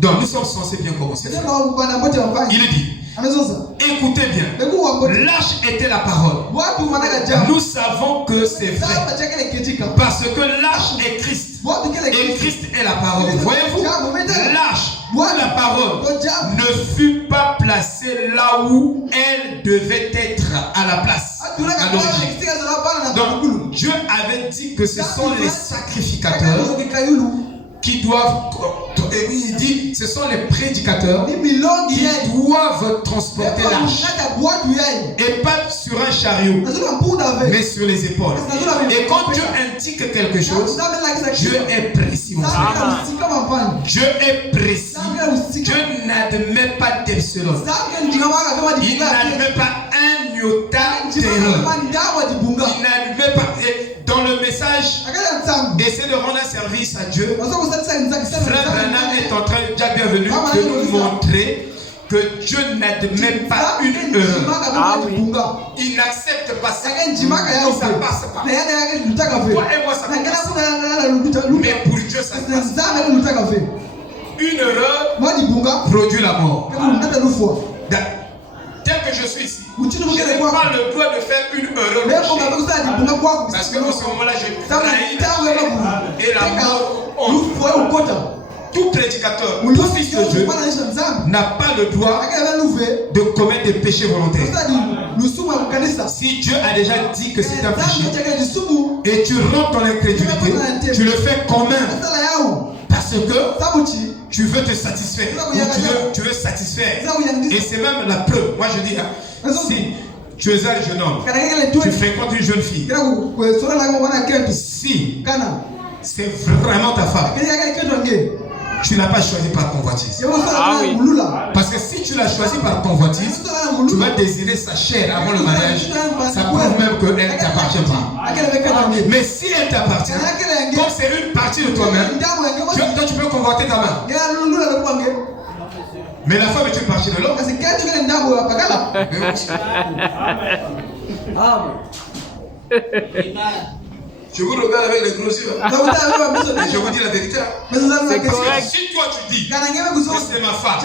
Donc nous sommes censés bien commencer. Il dit, écoutez bien, l'arche était la parole. Nous savons que c'est vrai. Parce que l'arche est Christ. Et Christ est la parole. Voyez-vous, l'arche, la parole, ne fut pas placée là où elle devait être à la place, à l'origine. Donc Dieu avait dit que ce sont les sacrificateurs qui doivent, il dit, ce sont les prédicateurs qui doivent transporter l'arche. Et pas sur un chariot, mais sur les épaules. Et quand Dieu indique quelque chose, Dieu est précis. Dieu est précis. Dieu n'admet pas d'epsilon. Il n'admet pas un iota d'erreur. Il n'admet pas. Et dans le message, d'essayer de rendre un service à Dieu, Frère Branham est en train, déjà bienvenue, de nous montrer que Dieu n'admet pas une erreur. Il n'accepte pas ça. Ça passe pas. Toi et moi, ça passe. Mais pour Dieu, ça passe. Une erreur produit la mort. Tel que je suis ici, je n'ai pas le droit de faire une erreur. Parce que en ce moment-là, j'ai trahi et la mort honte. tout prédicateur, tout fils de Dieu n'a pas le droit de commettre des péchés volontaires. Si Dieu a déjà dit que c'est un péché et tu rentres dans l'incrédulité, tu le fais quand même parce que tu veux te satisfaire ou tu veux satisfaire. Et c'est même la preuve. Moi je dis, si tu es un jeune homme, tu fréquentes une jeune fille, si c'est vraiment ta femme, tu n'as pas choisi par convoitise. Ah oui. Parce que si tu l'as choisi par convoitise, tu vas désirer sa chair avant le mariage. Ça prouve même qu'elle ne t'appartient pas. Mais si elle t'appartient, comme c'est une partie de toi-même, toi tu peux convoiter ta main. Mais la femme est une partie de l'homme. Je vous regarde avec les gros yeux. Et je vous dis la vérité. C'est correct. Si toi tu dis que c'est ma femme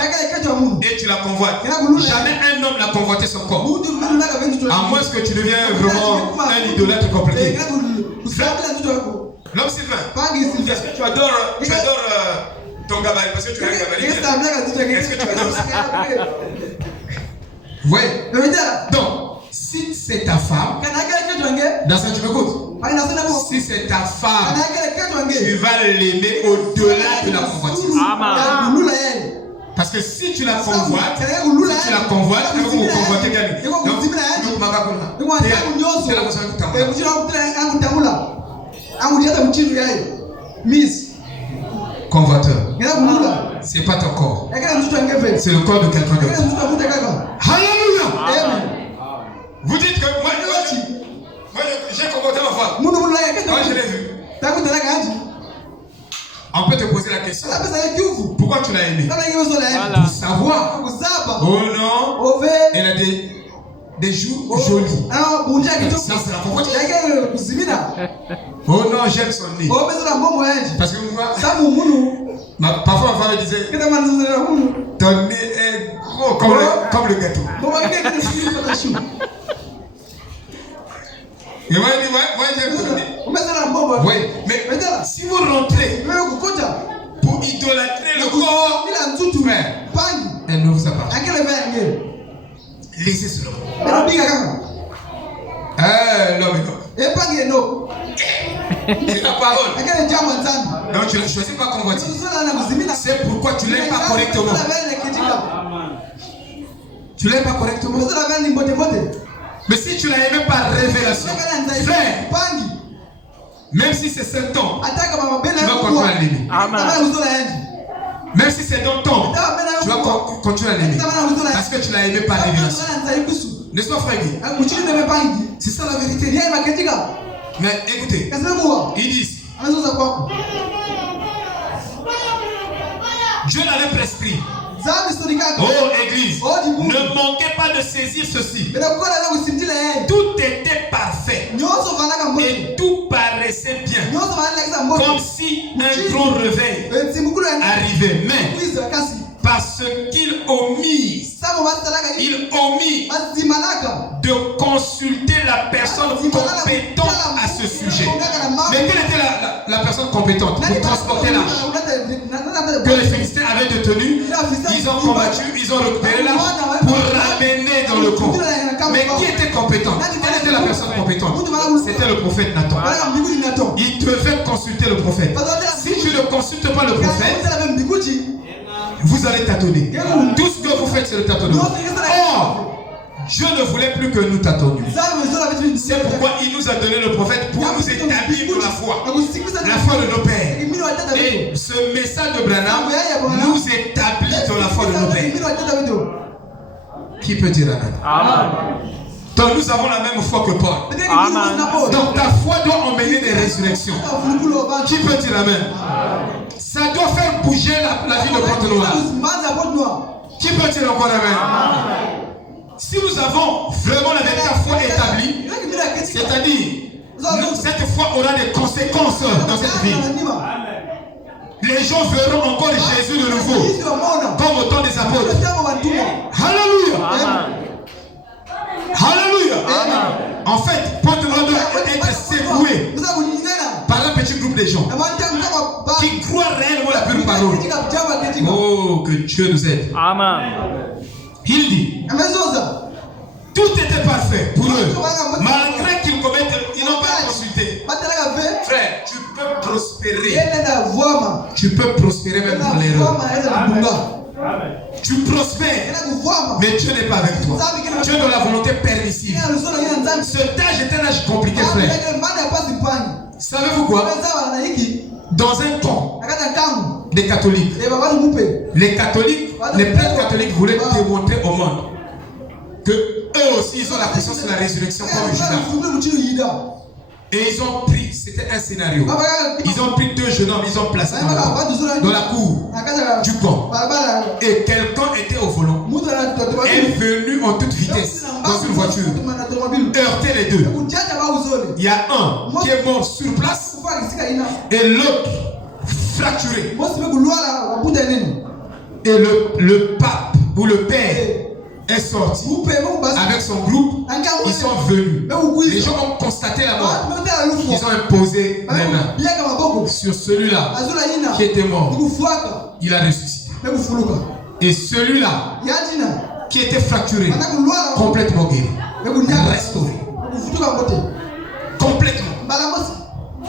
et tu la convoites, jamais un homme n'a convoité son corps. À moins que tu deviens vraiment un idolâtre compliqué. L'homme Sylvain, est-ce que tu adores ton gabarit? Parce que tu as un gabarit. Est-ce que tu adores ça? Oui. Donc, si c'est ta femme, dans ça tu m'écoutes. Si c'est ta femme, tu vas l'aimer au-delà de la convoitise. Parce que si tu la convoites, elle va vous convoiter quelqu'un. Convoiteur, c'est pas ton corps, c'est le corps de quelqu'un d'autre. Alléluia. Vous dites que moi j'ai convoité ma femme. Moi je l'ai vu. On peut te poser la question. Pourquoi tu l'as aimé? Pour savoir. Oh non. Elle a des joues jolies. Ça c'est la convoitise. Oh non, j'aime son nez. Parce que moi, parfois ma femme me disait ton nez est gros comme le gâteau. Et moi, j'aime ton nez. Oui, mais si vous rentrez pour idolâtrer le corps, frère, elle ne vous appartient. Laissez cela. Non. C'est la parole. Donc tu ne choisis pas convoitise. C'est pourquoi tu ne l'aimes pas correctement. Tu ne l'aimes pas correctement. Mais si tu l'as aimé par révélation, frère, même si c'est 7 ans, tu vas continuer à l'aimer. Même si c'est dans ton, tu vas continuer à l'aimer. Parce que tu l'as aimé par révélation. N'est-ce pas, frère Guy? C'est ça la vérité. Mais écoutez, il dit ici, Dieu l'avait prescrit. Oh Église, ne manquez pas de saisir ceci. Tout était parfait et tout paraissait bien, comme si un grand réveil arrivait. Mais parce qu'il omit de consulter la personne compétente à ce sujet. Mais quelle était la personne compétente pour transporter l'arche que les Philistins avaient détenu? Ils ont combattu, ils ont récupéré l'arche pour ramener dans le camp. Mais qui était compétent? Quelle était la personne compétente? C'était le prophète Nathan. Il devait consulter le prophète. Si tu ne consultes pas le prophète, vous allez tâtonner. Tout ce que vous faites, c'est le tâtonnement. Or, Dieu ne voulait plus que nous tâtonnions. C'est pourquoi il nous a donné le prophète pour nous établir dans la foi de nos pères. Et ce message de Branham nous établit dans la foi de nos pères. Qui peut dire Amen? Donc nous avons la même foi que Paul. Donc ta foi doit emmener des résurrections. Qui peut dire Amen? Ça doit faire bouger la vie de Pointe-Noire. Qui peut dire encore Amen? Si nous avons vraiment la véritable foi établie, c'est-à-dire cette foi aura des conséquences dans cette vie. Les gens verront encore Jésus de nouveau, comme au temps des apôtres. Alléluia. Alléluia. En fait, Pointe-Noire doit être secoué par un petit groupe de gens qui croient réellement la pure parole. trône. Oh, que Dieu nous aide. Amen. Il dit, tout était parfait pour eux. Malgré qu'ils commettent, ils n'ont pas consulté. Frère, tu peux prospérer. Tu peux prospérer même dans l'erreur. Tu prospères, mais Dieu n'est pas avec toi. Dieu est dans la volonté permissive. Cet âge est un âge compliqué, frère. Savez-vous quoi? Dans un camp des catholiques, les prêtres catholiques voulaient démontrer au monde que eux aussi ils ont la puissance de la résurrection comme Judas. Et ils ont pris, c'était un scénario, ils ont pris 2 jeunes hommes, ils ont placé dans la cour du camp. Et quelqu'un était au volant, est venu en toute vitesse dans une voiture, heurter les deux. Il y a un qui est mort sur place et l'autre fracturé. Et le pape ou le père est sorti avec son groupe. Ils sont venus. Les gens ont constaté la mort. Ils ont imposé les mains sur celui-là qui était mort. Il a ressuscité. Et celui-là qui était fracturé, complètement guéri, restauré, complètement.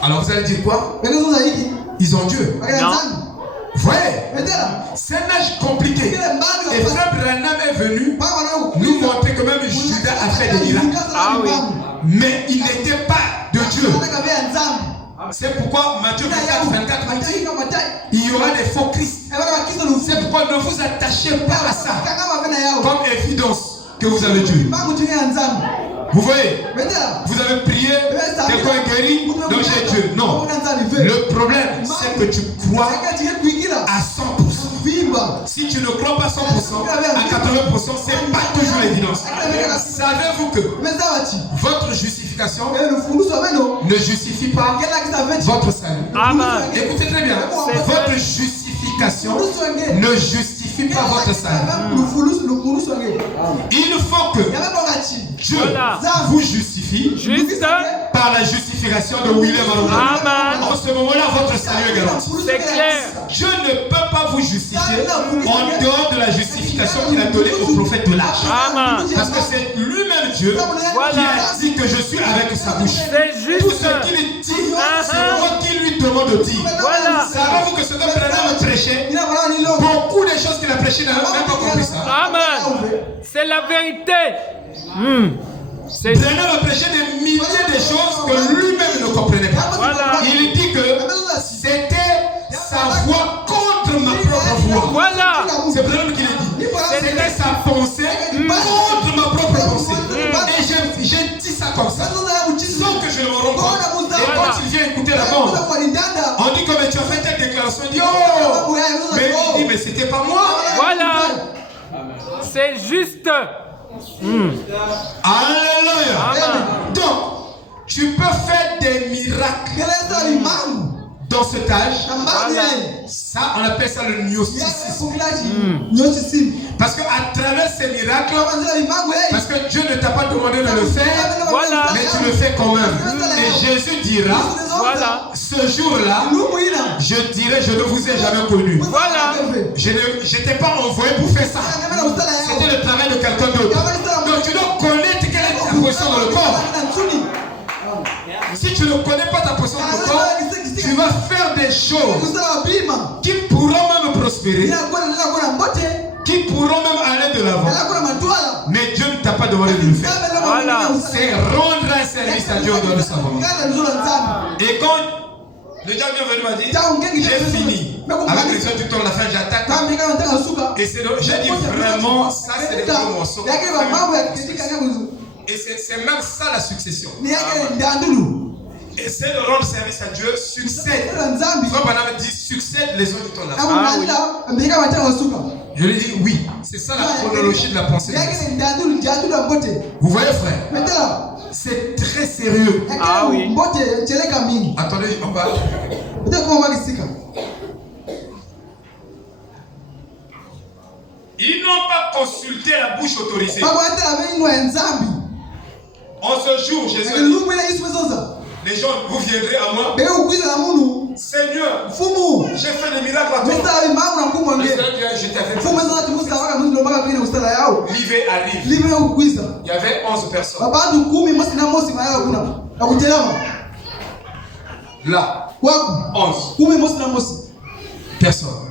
Alors vous allez dire quoi? Ils ont Dieu. Non. Voyez, c'est un âge compliqué. Et Frère Branham est venu nous montrer que même Judas a fait des miracles. Ah oui. Mais il n'était pas de Dieu. C'est pourquoi Matthieu 24 nous dit il y aura des faux Christ. C'est pourquoi ne vous attachez pas à ça comme évidence que vous avez Dieu. Vous voyez, vous avez prié, quelqu'un est guéri, donc j'ai Dieu. Non. Le problème, c'est que tu crois à 100%. Si tu ne crois pas 100%, à 80%, c'est pas toujours l'évidence. Savez-vous que votre justification ne justifie pas votre salut? Amen. Écoutez très bien. Votre justification ne justifie pas votre salut. Il faut que Dieu vous justifie par la justification de William Abraham. Amen. En ce moment-là, votre salut est garanti. C'est clair. Dieu ne peut pas vous justifier en dehors de la justification qu'il a donnée au prophète de l'âge. Amen. Parce que c'est lui-même Dieu qui a dit que je suis avec sa bouche. C'est juste. Tout ce qu'il dit, c'est moi qui lui demande de dire. Voilà. Savez-vous que ce que Branham prêchait, beaucoup de choses qu'il a prêchées n'avaient même pas compris ça. Amen. C'est la vérité. Branham a prêché des milliers de choses que lui-même ne comprenait pas. Voilà. Il dit que c'était sa voix contre ma propre voix. Voilà. C'est Branham qui l'a dit. C'était sa pensée contre ma propre pensée. Et j'ai dit ça comme ça, sans que je me rende compte. Et quand il vient écouter la bande, on dit que tu as fait telle déclaration. Il dit oh, mais il dit mais c'était pas moi. Voilà. C'est juste. Alléluia. Amen. Donc, tu peux faire des miracles dans cet âge. Voilà. Ça, on appelle ça le gnosticisme. Parce qu'à travers ces miracles, parce que Dieu ne t'a pas demandé de le faire, Voilà. mais tu le fais quand même. Et Jésus dira, Voilà. ce jour-là, je dirai, je ne vous ai jamais connu. Voilà. Je n'étais pas envoyé pour faire ça. C'était le travail de quelqu'un d'autre. Donc tu dois connaître quelle est ta position dans le corps. Si tu ne connais pas ta position dans le corps, tu vas faire des choses qui pourront même prospérer, qui pourront même aller de l'avant. Mais Dieu ne t'a pas demandé de le faire. Voilà. C'est rendre un service à Dieu dans le savoir. Et quand le diable est venu m'a dit, j'ai fini. Avec les autres du temps de la fin, j'attaque. Et j'ai dit vraiment, ça c'est le gros morceau. Et c'est même ça la succession. Essaie de rendre service à Dieu, succède. Frère Branham dit succède les autres du temps de la fin. Je lui dis oui, c'est ça la chronologie de la pensée. Vous voyez frère, c'est très sérieux. Ah oui. Attendez, on va. Ils n'ont pas consulté la bouche autorisée. En ce jour, Jésus a dit, les gens, vous viendrez à moi Seigneur, Mfumu. j'ai fait des miracles à toi. Mstari mamu na mkumu Le wange. Seigneur dit, je t'avais Mfumu fait. zona timusa waka muzilo maka vile ustala yao. Livré à livre. Libre ya kukwiza. Il y avait 11 personnes. Babandu 10 mosi na mosi maya kuna. Akutelama. Là, Kwaku 11 10 mosi na mosi. personnes.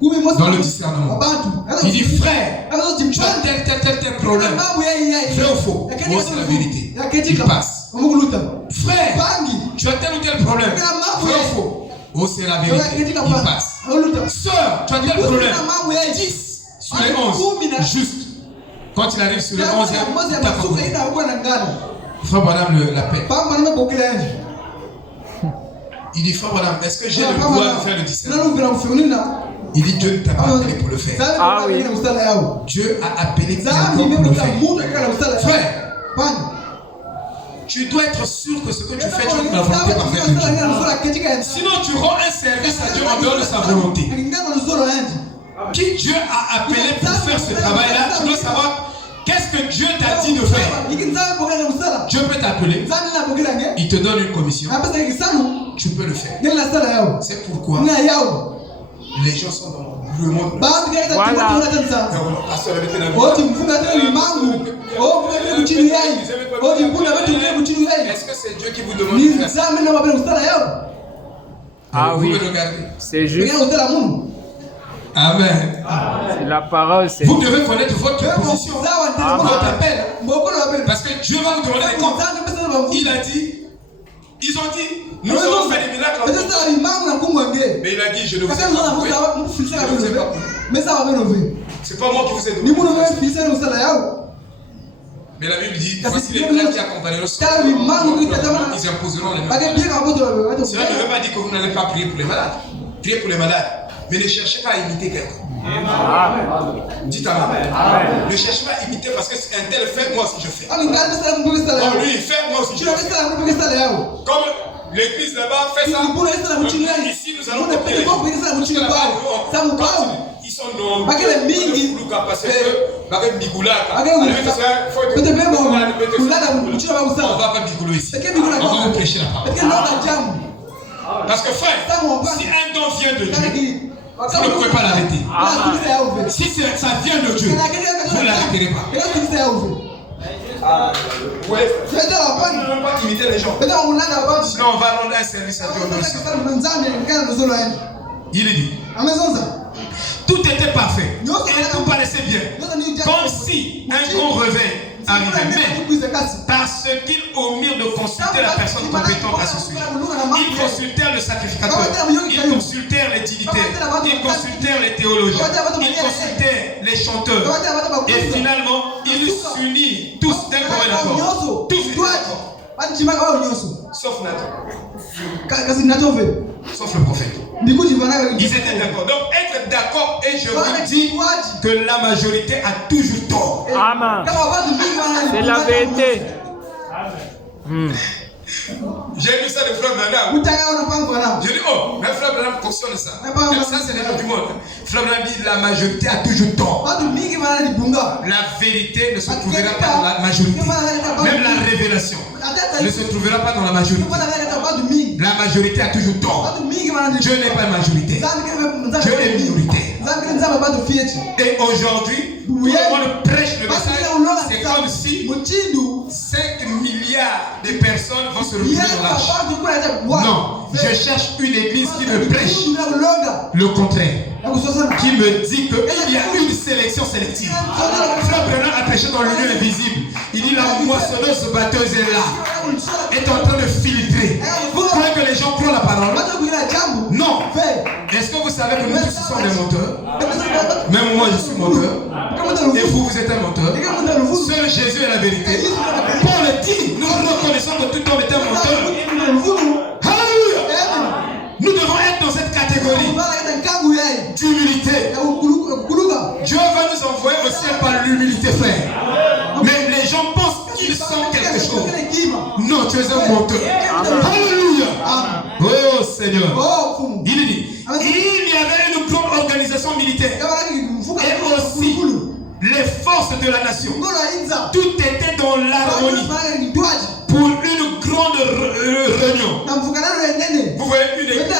10 mosi Dans le discernement. Babandu. Il dit, frère, Alors tu tu as tel problème. Vrai ou faux? Moi, c'est la vérité. Il passe. Frère, tu as tel ou tel problème. Vrai ou faux? Oh, c'est la vérité. Il passe. Sœur, tu as tel problème. 10 sur les 11. Juste. Quand il arrive sur le 11e, il t'a pas compris. Frère Madame l'appelle. Il dit, frère Madame, est-ce que j'ai le droit de faire le discernement? Il dit, Dieu ne t'a pas appelé pour le faire. Ah oui. Dieu a appelé quelqu'un pour le faire. Frère, tu dois être sûr que ce que tu fais, tu as la volonté parfaite de Dieu. Sinon, tu rends un service à Dieu en dehors de sa volonté. Qui Dieu a appelé pour faire ce travail-là, tu dois savoir qu'est-ce que Dieu t'a dit de faire. Dieu peut t'appeler, il te donne une commission, tu peux le faire. C'est pourquoi les gens sont dans le monde. Est-ce que c'est Dieu qui vous demande de faire? Ah oui, vous me regardez. c'est juste. Amen. C'est la parole, c'est. Vous devez connaître votre position, votre appel. Parce que Dieu va vous demander des comptes. Il a dit, ils ont dit, nous allons faire des miracles. Mais il a dit, je ne vous ai pas prouvé. C'est pas moi qui vous ai donné. Mais la Bible dit, voici les plans qui accompagneront ce ils imposeront les malades. Cela ne veut pas dire que vous n'allez pas prier pour les malades. Priez pour les malades. Mais ne cherchez pas à imiter quelqu'un. Dites amen. Ne cherchez pas à imiter parce que un tel fait, moi aussi je fais. Comme lui il fait, moi aussi je fais. Comme l'église là-bas fait ça. Ici nous allons copier les gens. Ils sont nombreux. Parce que on va pas bigoulou ici. On va vous prêcher la parole. Parce que frère, si un don vient de Dieu, vous ne pouvez pas l'arrêter. Si ça vient de Dieu, vous ne l'arrêterez pas. Oui, vous ne pouvez pas imiter les gens. Sinon on va rendre un service à Dieu. Il est dit, tout était parfait et tout paraissait bien, comme si un grand réveil arrivait. Mais parce qu'ils omirent de consulter la personne compétente à ce sujet, ils consultèrent le sacrificateur, ils consultèrent les dignitaires, ils consultèrent les théologiens, ils consultèrent les chanteurs. Et finalement, ils s'unirent tous d'un commun accord. Tous sauf Nathan. Sauf le prophète. Ils étaient d'accord. Donc être d'accord, et je vous dis que la majorité a toujours tort. Amen. C'est la vérité. J'ai lu ça de Frère Branham. Je dis, oh, mais Frère Branham cautionne ça. Ça, c'est les gens du monde. Frère Branham dit, la majorité a toujours tort. La vérité ne se trouvera pas dans la majorité. Même la révélation ne se trouvera pas dans la majorité. La majorité a toujours tort. Dieu n'est pas majoritaire. Dieu est minoritaire. Et aujourd'hui, tout le monde prêche le message. C'est comme si 5 milliards de personnes vont se retrouver dans l'arche. Non, je cherche une église qui me prêche le contraire. Qui me dit qu'il y a une sélection sélective. Frère Brennan a prêché dans le lieu invisible. Il dit la moissonneuse batteuse est là, est en train de filtrer. Vous croyez que les gens prennent la parole? Non. Est-ce que vous savez que nous tous sommes des menteurs? Même moi je suis menteur. Et vous, vous êtes un menteur. Seul Jésus est la vérité. Paul le dit, nous reconnaissons que tout homme est un menteur. Alléluia. Nous devons être dans cette catégorie d'humilité. Dieu va nous envoyer au ciel par l'humilité, frère. Mais les gens pensent qu'ils sont quelque chose. Non, tu es un menteur. Alléluia. Oh Seigneur. Il dit, il y avait une grande organisation militaire. Et aussi les forces de la nation. Tout était dans l'harmonie. Pour une grande réunion. Vous voyez une église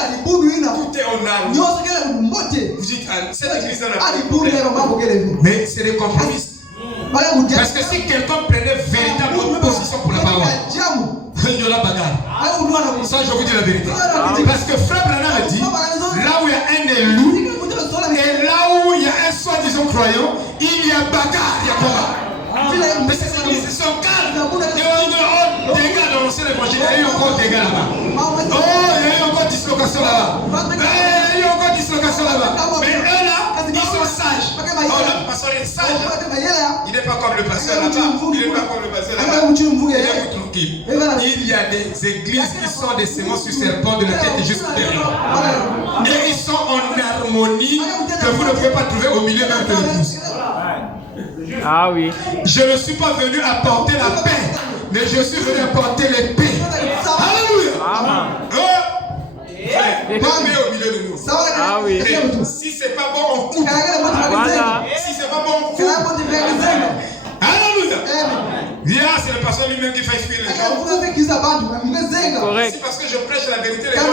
cette église n'a pas de problème. Mais c'est des compromis. Parce que si quelqu'un prenait véritablement position pour la parole, il y aura bagarre. Ça, je vous dis la vérité. Parce que Frère Branham dit, là où il y a un élu, et là où il y a un soi-disant croyant, il y a bagarre, il y a combat. Mais ces églises sont calmes. Il y a eu des dégâts dans l'ancien évangile, il y a eu encore des dégâts là-bas. Oh, il y a eu encore dislocation là-bas. Il y a eu encore dislocation là-bas. Mais eux là, ils sont sages. Oh, le pasteur est sage. Il n'est pas comme le pasteur là-bas. Il n'est pas comme le pasteur là-bas. Il est tranquille. Il y a des églises qui sont des sémences sur serpent de la tête jusqu'au derrière. Et ils sont en harmonie que vous ne pouvez pas trouver au milieu même de l'église. Ah oui. Je ne suis pas venu apporter la paix, mais je suis venu apporter l'épée. Alléluia. Pas mieux au milieu de nous. Ah oui. Si c'est pas bon, on coupe. Voilà. Si c'est pas bon, on coupe. Alléluia. Viens, c'est le pasteur lui-même qui fait expirer les gens. Correct. C'est parce que je prêche la vérité. Les gens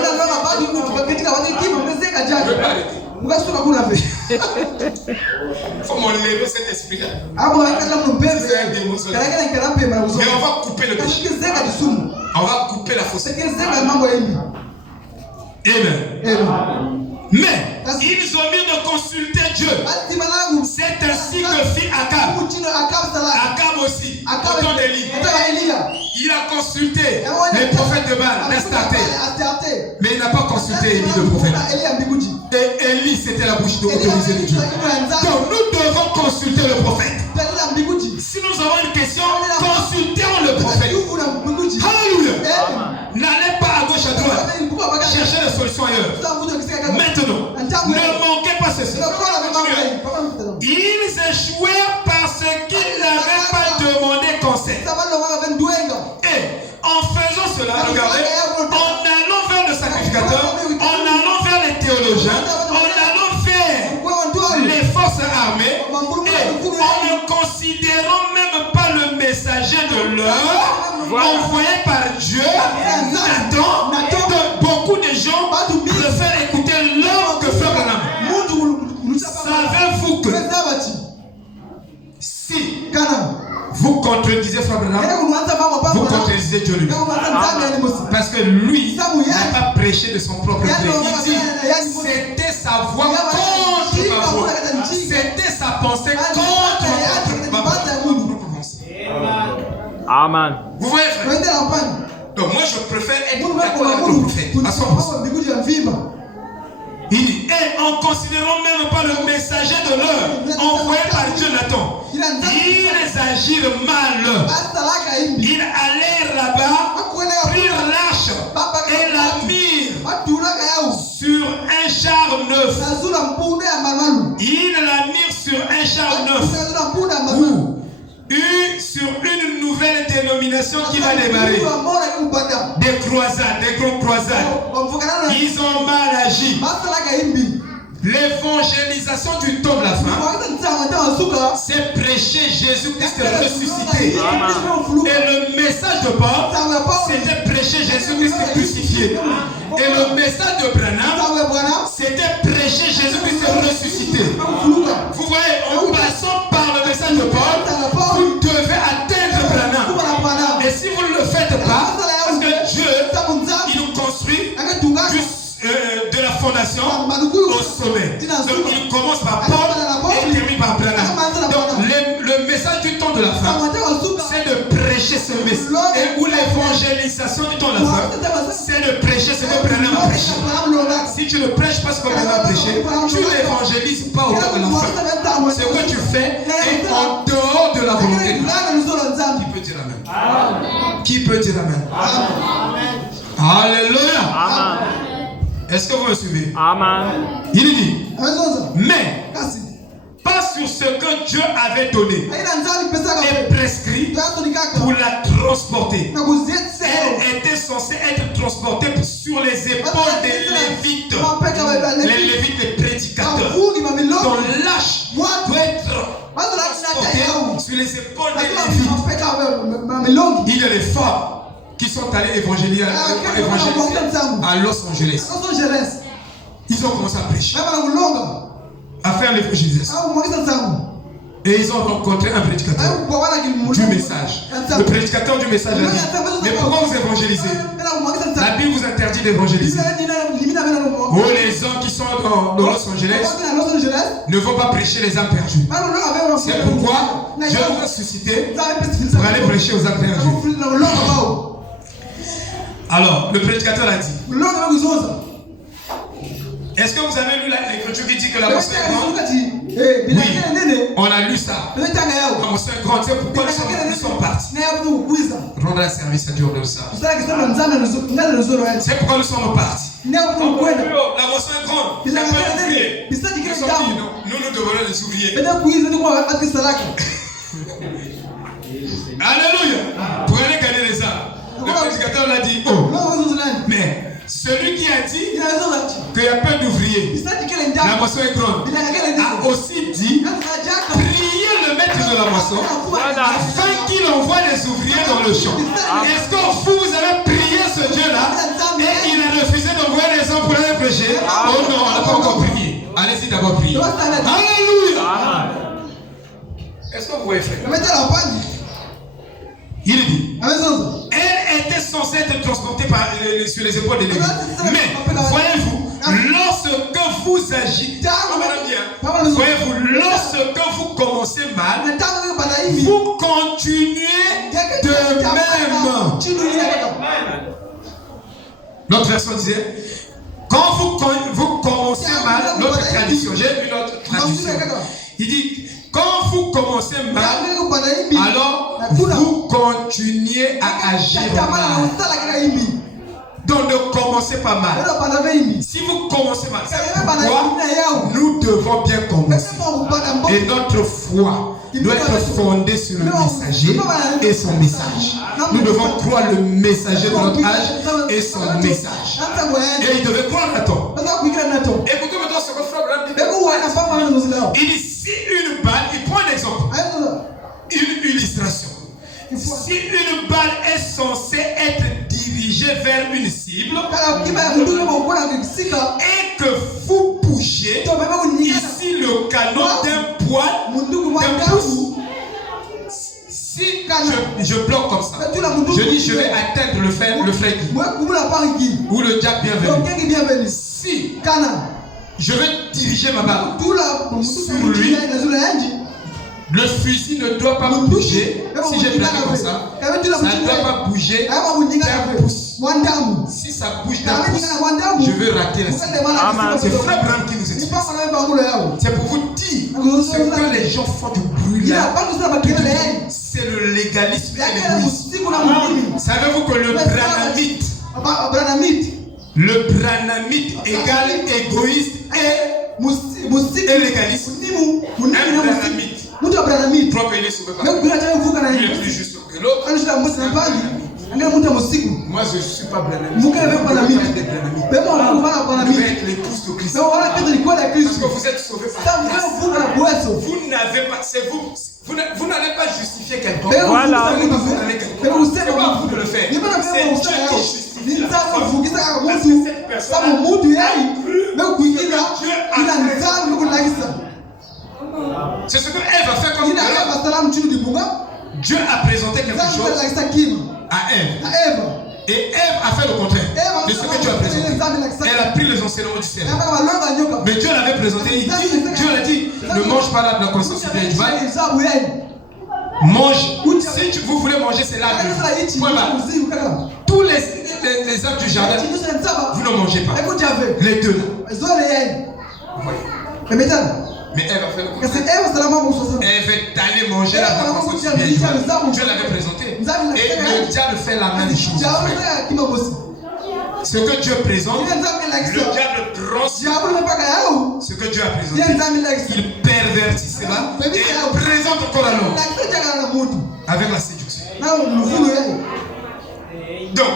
je veux pas arrêter. Il faut m'enlever cet esprit-là. C'est un démon seul. Mais on va couper le péché. On va couper la fausseté. Amen. Mais ils ont mis de consulter Dieu. C'est ainsi que fit Akab. Akab aussi, au temps d'Élie. Il a consulté les prophètes de Baal, d'Astarté. Mais il n'a pas consulté Élie, le prophète. Et Élie, c'était la bouche autorisée de Dieu. Donc nous devons consulter le prophète. Si nous avons une question, consultons le prophète. Alléluia. N'allez pas à gauche, à droite. Cherchez des solutions ailleurs. Maintenant, ne manquez pas ceci. Ils échouèrent parce qu'ils n'avaient pas demandé conseil. Et en faisant cela, regardez, en allant vers le sacrificateur, en allant vers les théologiens, en allant vers les forces armées, et en ne considérant même pas le messager de l'heure envoyé par Dieu, Nathan, beaucoup de gens préfèrent écouter l'homme que Frère Branham. Savez-vous que si vous contredisez Frère Branham, vous contredisez Dieu lui-même. Parce que lui n'a pas prêché de son propre gré. Il dit, c'était sa voix contre ma voix. C'était sa pensée contre ma propre pensée. Amen. Vous voyez, frère? Donc moi je préfère être d'accord avec le prophète à 100%. Il dit, et en considérant même pas le messager de l'heure envoyé par Dieu Nathan, ils agirent mal. Ils allèrent là-bas, prirent l'arche et la mirent sur un char neuf. Ils la mirent sur un char neuf. Sur une nouvelle dénomination qui va démarrer. Des croisades, des grandes croisades. Ils ont mal agi. L'évangélisation du temps de la fin, c'est prêcher Jésus-Christ ressuscité. Et le message de Paul, c'était prêcher Jésus-Christ crucifié. Et le message de Branham, c'était prêcher Jésus-Christ ressuscité. Vous voyez, en passant par le message de Paul, vous devez atteindre Branham. Et si vous ne le faites pas, parce que Dieu, il nous construit de la fondation au sommet. Donc il commence par Paul et il termine par Branham. Donc le message du temps de la fin, c'est de prêcher ce message. Et où l'évangélisation du temps de la fin, c'est de prêcher ce que Branham a prêché. Si tu ne prêches pas ce que Branham a prêché, tu n'évangélises pas au temps de la fin. Ce que tu fais est en dehors de la volonté de Dieu. Qui peut dire amen? Qui peut dire amen? Alléluia. Amen. Est-ce que vous me suivez? Amen. Il dit, mais pas sur ce que Dieu avait donné et prescrit pour la transporter. Elle était censée être transportée sur les épaules des Lévites. Les Lévites, les prédicateurs. Donc l'âge doit être transporté sur les épaules des Lévites. Il y a des femmes qui sont allés évangéliser à Los Angeles. Ils ont commencé à prêcher. à faire l'évangélisation. Et ils ont rencontré un prédicateur du message. Le prédicateur du message a dit, mais pourquoi vous évangélisez? La Bible vous interdit d'évangéliser. Oh, les hommes qui sont dans Los Angeles ne vont pas prêcher les âmes perdues. C'est pourquoi Dieu vous a suscité pour aller prêcher aux âmes perdues. Alors, le prédicateur a dit, est-ce que vous avez lu l'écriture qui dit que la moisson est grande? Oui, on a lu ça. La moisson est grande, c'est pourquoi nous sommes partis. Rendre un service à Dieu de ça. C'est pourquoi nous sommes partis. La moisson est grande. Il n'y a pas d'ouvriers. Nous devenons des ouvriers. Alléluia. Pour aller gagner les âmes. Le prédicateur l'a dit, oh, mais celui qui a dit qu'il y a peu d'ouvriers, la moisson est grande, a aussi dit, priez le maître de la moisson afin qu'il envoie les ouvriers dans le champ. Est-ce que vous avez prié ce Dieu-là et il a refusé d'envoyer les hommes pour aller prêcher? Oh non, on n'a pas encore prié. Allez-y d'abord prier. Alléluia. Est-ce que vous voyez, frère? Il dit, elle était censée être transportée sur les épaules de l'église. Mais, voyez-vous, lorsque vous agitez, voyez-vous, lorsque vous commencez mal, vous continuez de même. L'autre version disait, quand vous commencez mal, l'autre tradition, j'ai une autre tradition. Il dit, quand vous commencez mal, alors vous continuez à agir mal. Donc ne commencez pas mal. Si vous commencez mal, c'est pourquoi nous devons bien commencer. Et notre foi doit être fondée sur le messager et son message. Nous devons croire le messager de notre âge et son message. Et il devait croire Nathan. Écoutez maintenant ce que frère Branham dit. Il dit, si une balle, il prend un exemple, une illustration. Si une balle est censée être dirigée vers une cible et que vous bougez ici le canon d'un poil, d'un pouce, si je bloque comme ça, je dis je vais atteindre le frère Guy ou le diable bienvenu. Si je vais diriger ma balle sur lui, le fusil ne doit pas bouger. Si j'ai plaqué comme ça, ça ne doit pas bouger d'un pouce. Si ça bouge d'un pouce, je veux rater la cible. C'est Frère Branham qui nous explique. C'est pour vous dire ce que les gens font du bruit là. C'est le légalisme et l'égoïsme. Savez-vous que le branhamite égale égoïste et légaliste. Un branhamite croit qu'il est sauvé par Dieu. Il est plus juste que l'autre. Moi je ne suis pas branhamite. Vous devez être l'épouse de Christ. Parce que vous êtes sauvé par Dieu. Vous n'allez pas justifier quelqu'un. Voilà. C'est pas vous de le faire. C'est Dieu qui justifie. C'est ce que Ève a fait comme Dieu a présenté quelque chose à Ève. Et Ève a fait le contraire de ce que Dieu a présenté. Elle a pris les enseignements du ciel. Mais Dieu l'avait présenté. Dieu l'a dit, ne mange pas l'arbre de la connaissance spirituelle. Mange. Si vous voulez manger, c'est l'arbre. Tous les arbres du jardin, vous ne mangez pas. Les deux là. Mais Ève a fait le contraire. Ève est allée manger la connaissance spirituelle. Dieu l'avait présenté. Et le diable fait la même chose. Ce que Dieu présente, le diable transforme ce que Dieu a présenté. Il pervertit cela et présente encore à l'homme avec la séduction. Donc,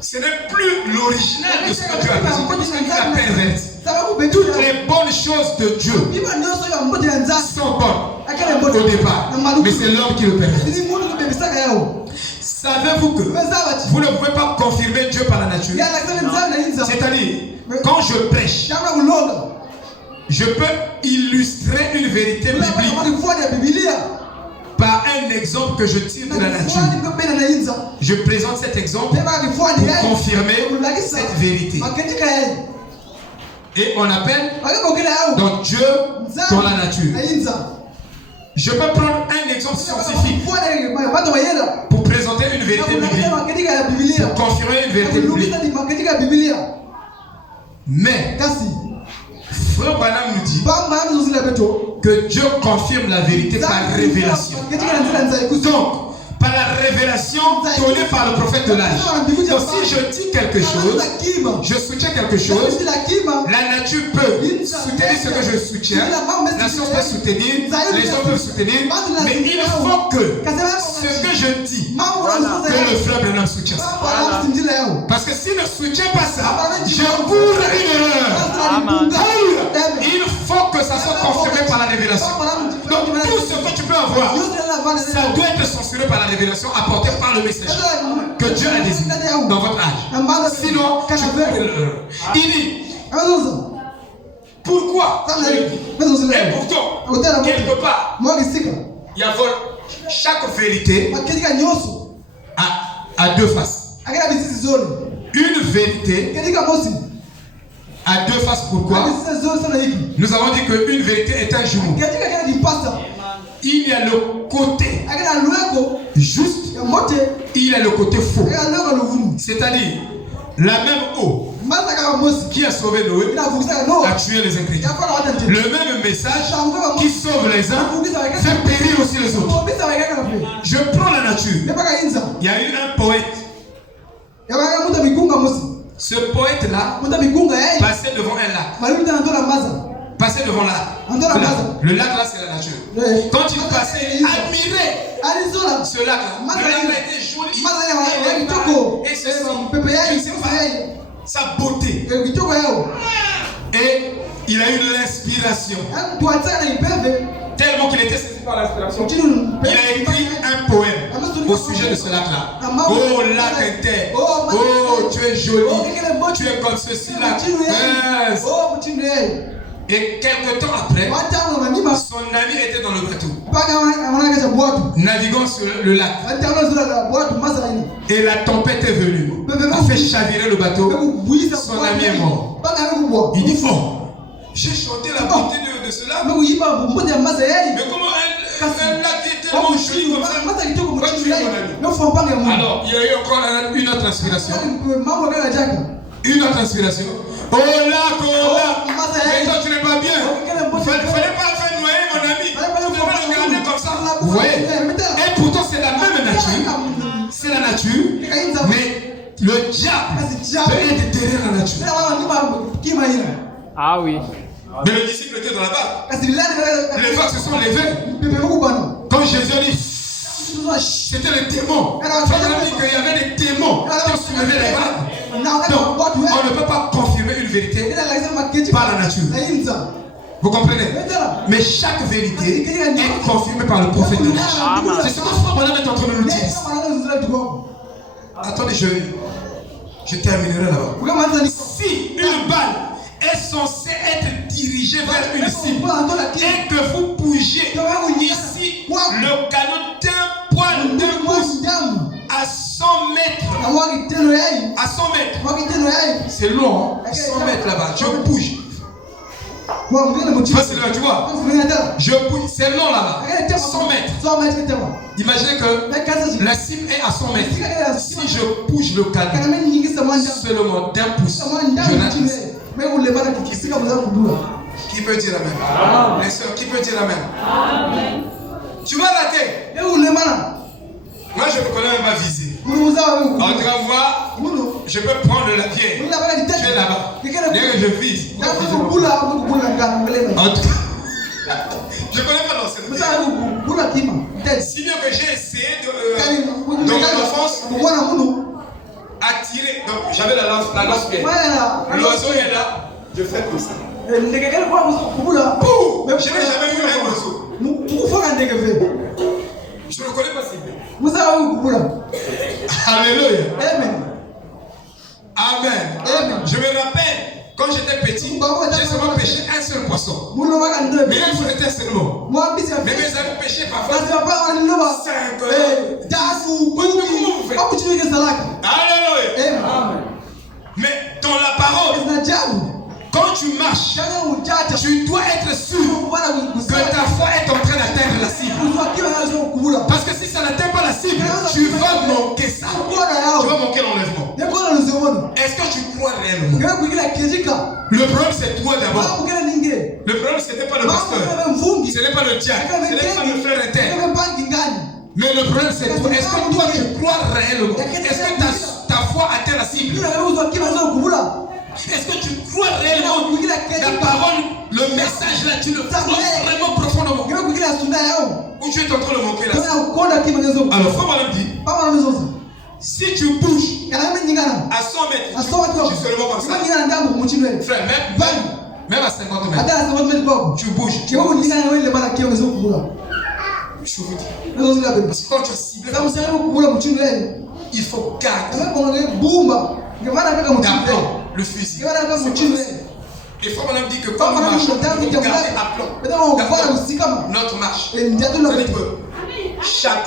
ce n'est plus l'original de ce que Dieu a présenté, parce qu'il a perverti. Toutes les bonnes choses de Dieu sont bonnes au départ, mais c'est l'homme qui le pervertit. Savez-vous que vous ne pouvez pas confirmer Dieu par la nature? C'est-à-dire, quand je prêche, Je peux illustrer une vérité biblique par un exemple que je tire de la nature. Je présente cet exemple pour confirmer cette vérité. Et on appelle donc Dieu dans la nature. Je peux prendre un exemple scientifique pour présenter une vérité biblique, pour confirmer une vérité biblique. Mais Frère Branham nous dit que Dieu confirme la vérité par révélation. Donc, par la révélation donnée par le prophète de l'âge. Donc si je dis quelque chose, je soutiens quelque chose, la nature peut soutenir ce que je soutiens, la science peut soutenir, les hommes peuvent soutenir, mais il faut que ce que je dis, que le frère Branham soutient ça. Parce que s'il ne soutient pas ça, je cours une erreur. Il faut que ça soit confirmé par la révélation. Donc tout ce que tu peux avoir, ça doit être censuré par la révélation apportée par le message que Dieu a désigné dans votre âge. Sinon, tu peux. Il dit pourquoi? Et pourtant, quelque part, il y a chaque vérité a deux faces. Une vérité a deux faces. Pourquoi? Nous avons dit qu'une vérité est un jumeau. Il y a le côté juste, il y a le côté faux. C'est-à-dire, la même eau qui a sauvé Noé a tué les ingrédients. Le même message qui sauve les uns fait périr aussi les autres. Je prends la nature. Il y a eu un poète. Ce poète-là passait devant un lac. Passait devant le lac là c'est la nature. Quand il passait, il admirait ce lac là. Le lac là était joli. Et ceci, je sais pas, sa beauté. Et il a eu l'inspiration. Tellement qu'il était saisi par l'inspiration. Il a écrit un poème au sujet de ce lac là. Oh lac inter, oh tu es joli, tu es comme ceci là. Et quelque temps après, son ami était dans le bateau, naviguant sur le lac. Et la tempête est venue, a fait chavirer le bateau. Son ami est mort. Il dit, oh, j'ai chanté la beauté de ce lac. Mais comment un lac est tellement joli comme ça? Alors, il y a eu encore une autre inspiration. Une autre inspiration. Oh là, mais toi tu n'es pas bien. Il fallait pas faire noyer mon ami. Tu devais le garder comme ça. Oui. Et pourtant c'est la même nature. C'est la nature. Mais le diable peut être derrière la nature. Ah oui. Mais le disciple était dans la barque. Les vagues se sont levées. Quand Jésus a dit, c'était les démons. Il y avait des démons qui ont soulevé les vagues. Donc, on ne peut pas confirmer une vérité par la nature. Vous comprenez? Mais chaque vérité est confirmée par le prophète de l'âge. C'est ce que Frère Branham est en train de nous dire. Attendez, je terminerai là-bas. Si une balle est censée être dirigée vers une cible et que vous bougez ici le canon d'un poil, d'un pouce à 100 mètres, à 100 mètres, c'est long, hein? 100 mètres là-bas, je bouge. Facilement, tu vois, je bouge, c'est long là-bas, 100 mètres. Imaginez que la cible est à 100 mètres. Si je bouge le canon seulement d'un pouce, je rate. Qui peut dire amen? Les soeurs, qui peut dire amen? Tu vas rater. Moi je ne connais même pas viser. En tout cas, moi, je peux prendre la pierre. Tu es là-bas. Dès que je vise. En tout cas, je ne connais pas l'enseignement. Si bien que j'ai essayé de, dans mon enfance, attirer. Donc j'avais la lance pierre. L'oiseau est là. Je fais comme ça. Je n'ai jamais vu un oiseau. Je ne connais pas si bien. Alléluia. Amen. Je me rappelle, quand j'étais petit, j'ai souvent pêché un seul poisson. Mais là, il faut être seulement. Mais mes amis pêchaient parfois 5. Comment vous faites? Alléluia. Mais dans la parole, quand tu marches, tu dois être sûr que ta foi est en train d'atteindre la cible. Parce que si ça n'atteint pas la cible, tu vas manquer ça. Tu vas manquer l'enlèvement. Est-ce que tu crois réellement? Le problème c'est toi d'abord. Le problème ce n'est pas le pasteur. Ce n'est pas le diable. Ce n'est pas le frère interne. Mais le problème c'est toi. Est-ce que toi tu crois réellement? Est-ce que ta foi atteint la cible? Est-ce que tu crois réellement la parole, le message là, tu le crois vraiment profondément? Ou tu es en train de manquer là? Alors, frère Madame dit, si tu bouges à 100 mètres, tu es seulement comme ça. Frère, même à 50 mètres, tu bouges. Je vous dis. Parce que quand tu as ciblé, il faut garder d'aplomb le fusil. Et frère Madame dit que quand nous marchons, il faut garder aplomb notre marche. C'est-à-dire que chaque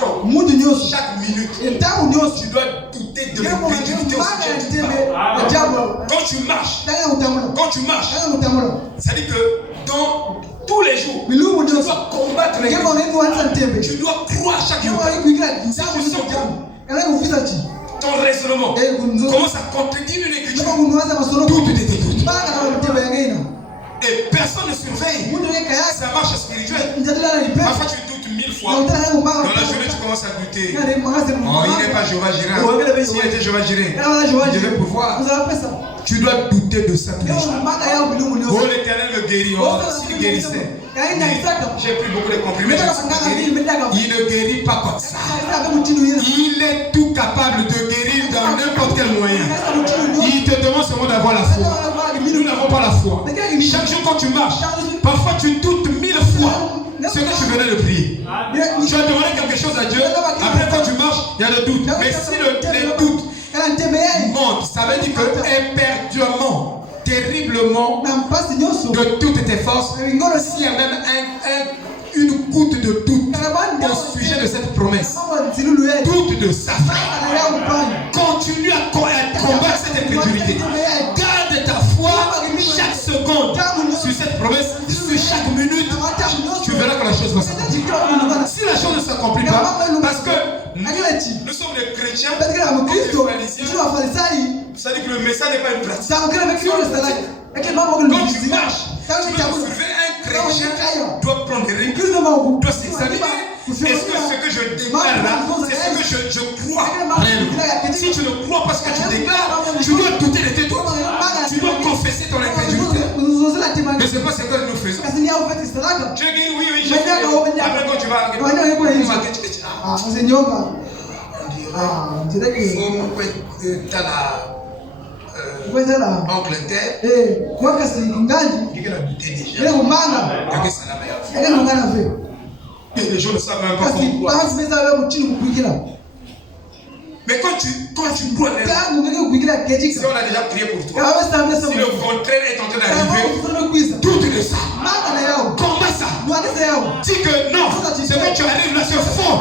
minute, tu dois douter de l'incrédulité au sujet du parole. Quand tu marches, ça dit que dans tous les jours, tu dois combattre l'incrédulité. Tu dois croire chaque jour. Si tu sens que ton raisonnement commence à contredire une écriture, doute de tes doutes. Et personne ne surveille. Ça marche spirituel. Parfois tu doutes 1000 fois. Dans la journée tu commences à douter. Oh, il n'est pas Jéhovah Jireh. S'il était Jéhovah Jireh, il devait pouvoir. Tu dois douter de ça tous les jours. Oh, l'Éternel me guérit. Oh, s'il guérissait. J'ai pris beaucoup de comprimés. Il ne guérit pas comme ça. Il est tout capable de guérir dans n'importe quel moyen. Il te demande seulement d'avoir la foi. Nous n'avons pas la foi. Chaque jour quand tu marches, parfois tu doutes 1000 fois ce que tu venais de prier. Tu as demandé quelque chose à Dieu. Après quand tu marches, il y a le doute. Mais si les doutes montent, ça veut dire que éperdument, terriblement, de toutes tes forces, s'il y a même une goutte de doute au sujet de cette promesse, doute de ça, continue à combattre cette incrédulité. Garde ta foi chaque seconde sur cette promesse, sur chaque minute. Tu verras que la chose va s'accomplir. Si la chose ne s'accomplit pas, parce que nous sommes des chrétiens, ça dit que le message n'est pas une pratique. Quand tu marches, tu dois soulever un chrétien, doit prendre des règles, doit s'examiner. Est-ce que ce que je déclare là, c'est ce que je crois réellement? Si tu ne crois pas ce que tu déclares, tu dois douter de tes doutes. Tu dois confesser ton incrédulité. Mais c'est pas ce que nous faisons. Tu es guéri, oui, j'ai guéri. Après quand tu vas Angleterre, et les gens ne savent même pas pourquoi. Mais quand tu crois réellement, si on a déjà prié pour toi, si le contraire est en train d'arriver, doute de ça. Combat ça. Dis que non, ce que tu arrives là, c'est faux.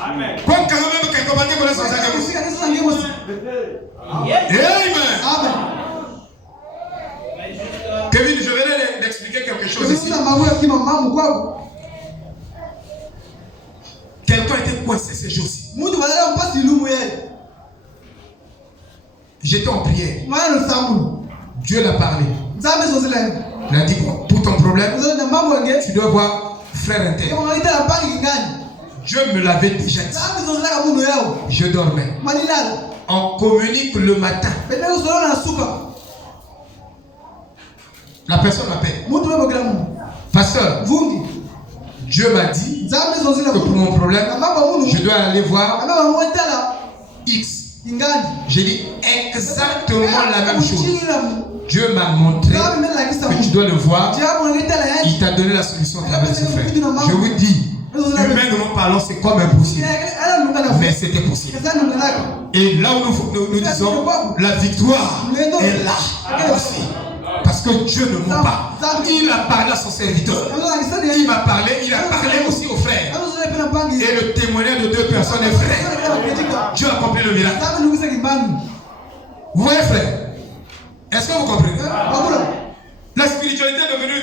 Amen. Kevin, je vais t'expliquer quelque chose ici. Quelqu'un était coincé ces jours-ci. J'étais en prière. Dieu l'a parlé. Il a dit pour ton problème, tu dois voir frère interne. Dieu me l'avait déjà dit. Je dormais. On communique le matin. La personne m'appelle. Pasteur, Dieu m'a dit que pour mon problème, je dois aller voir X. J'ai dit exactement la même chose. Dieu m'a montré que tu dois le voir. Il t'a donné la solution à travers ce frère. Je vous dis, humainement parlant, c'est comme impossible. Mais c'était possible. Et là où nous disons, la victoire est là aussi. Parce Parce que Dieu ne ment pas. Il a parlé à son serviteur. Il m'a parlé, il a parlé aussi aux frères. Et le témoignage de 2 personnes est vrai. Dieu a accompli le miracle. Vous voyez, frère? Est-ce que vous comprenez? La spiritualité est devenue.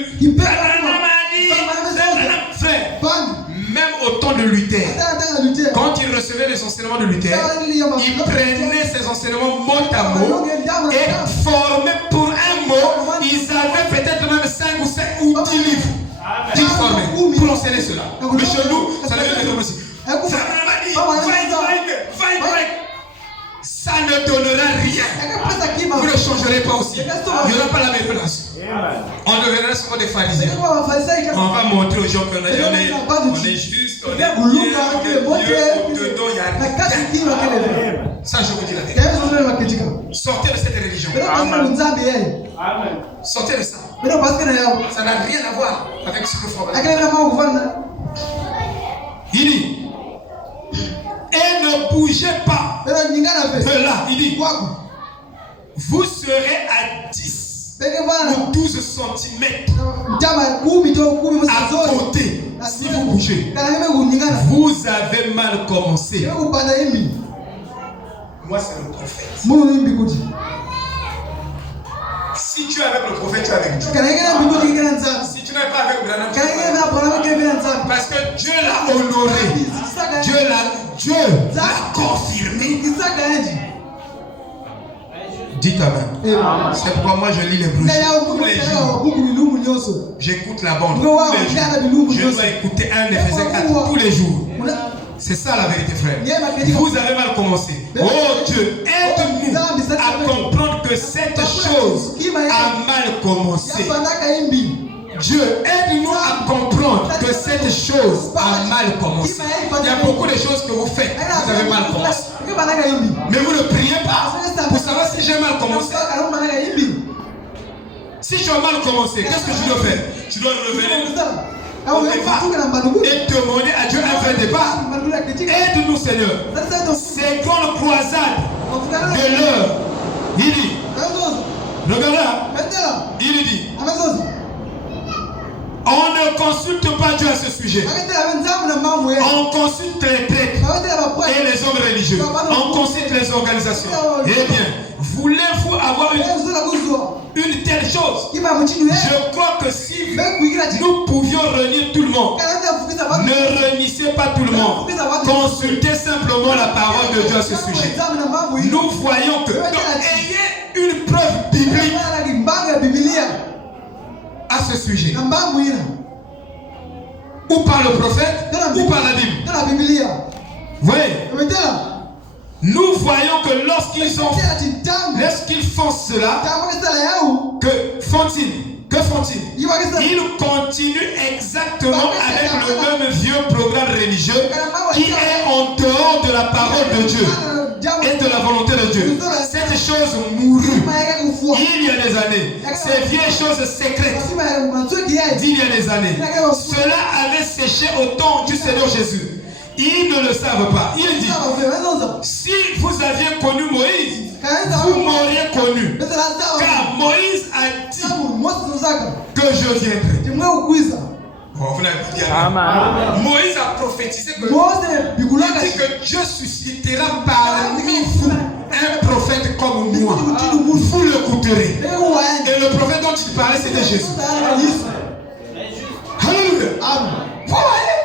Frère, même au temps de Luther, quand il recevait les enseignements de Luther, il prenait ces enseignements mot à mot et formait pour un mot. Ils avaient peut-être même 5 ou 7 ou 10 livres qu'ils formaient pour enseigner cela. Mais chez nous, ça devient des hommes aussi. Ça ne donnera rien. Vous ne changerez pas aussi. Il n'y aura pas la même place. On deviendra souvent des pharisiens. On va montrer aux gens qu'on est juste, on est bien, on est Dieu, au-dedans, il y a rien. Ça, je vous dis la vérité. Sortez de cette religion. Amen. Sortez de ça. Ça n'a rien à voir avec ce que vous faites. Il dit, et ne bougez pas de là. Il dit, vous serez à 10 ou 12 cm à côté. Si vous bougez, vous avez mal commencé. Moi, c'est le prophète. Si tu es avec le prophète, tu es avec Dieu. Si tu n'es pas avec Branham, tu es avec Dieu. Parce que Dieu l'a honoré. Dieu l'a confirmé. Dites Amen. C'est pourquoi moi je lis les brochures tous les jours. J'écoute la bande tous les jours. Je dois écouter 1 Éphésiens 4 tous les jours. C'est ça la vérité, frère. Vous avez mal commencé. Oh Dieu, aide-nous à comprendre que cette chose a mal commencé. Dieu, aide-nous à comprendre que cette chose a mal commencé. Il y a beaucoup de choses que vous faites, vous avez mal commencé. Mais vous ne priez pas pour savoir si j'ai mal commencé. Si tu as mal commencé, qu'est-ce que tu dois faire? Tu dois revenir au départ et demander à Dieu un vrai départ. Aide-nous, Seigneur. Seconde croisade de l'heure. Il dit, regarde là, il dit, on ne consulte pas Dieu à ce sujet. On consulte les prêtres et les hommes religieux. On consulte les organisations. Eh bien, voulez-vous avoir une telle chose? Je crois que si nous pouvions réunir tout le monde, ne réunissez pas tout le monde. Consultez simplement la parole de Dieu à ce sujet. Nous voyons que ayez une preuve biblique à ce sujet. Ou par le prophète, ou par la Bible. Vous voyez? Nous voyons que lorsqu'ils font cela, que font-ils? Ils continuent exactement avec le même vieux programme religieux qui est en dehors de la parole de Dieu et de la volonté de Dieu. Cette chose mourut il y a des années. Ces vieilles choses secrètes d'il y a des années. Cela avait séché au temps du Seigneur Jésus. Ils ne le savent pas. Il dit, si vous aviez connu Moïse, vous m'auriez connu. Car Moïse a dit que je viendrai. Moïse a prophétisé que, Dieu suscitera parmi vous un prophète comme moi. Vous l'écouterez. Et le prophète dont il parlait, c'était Jésus. Alléluia. Vous voyez?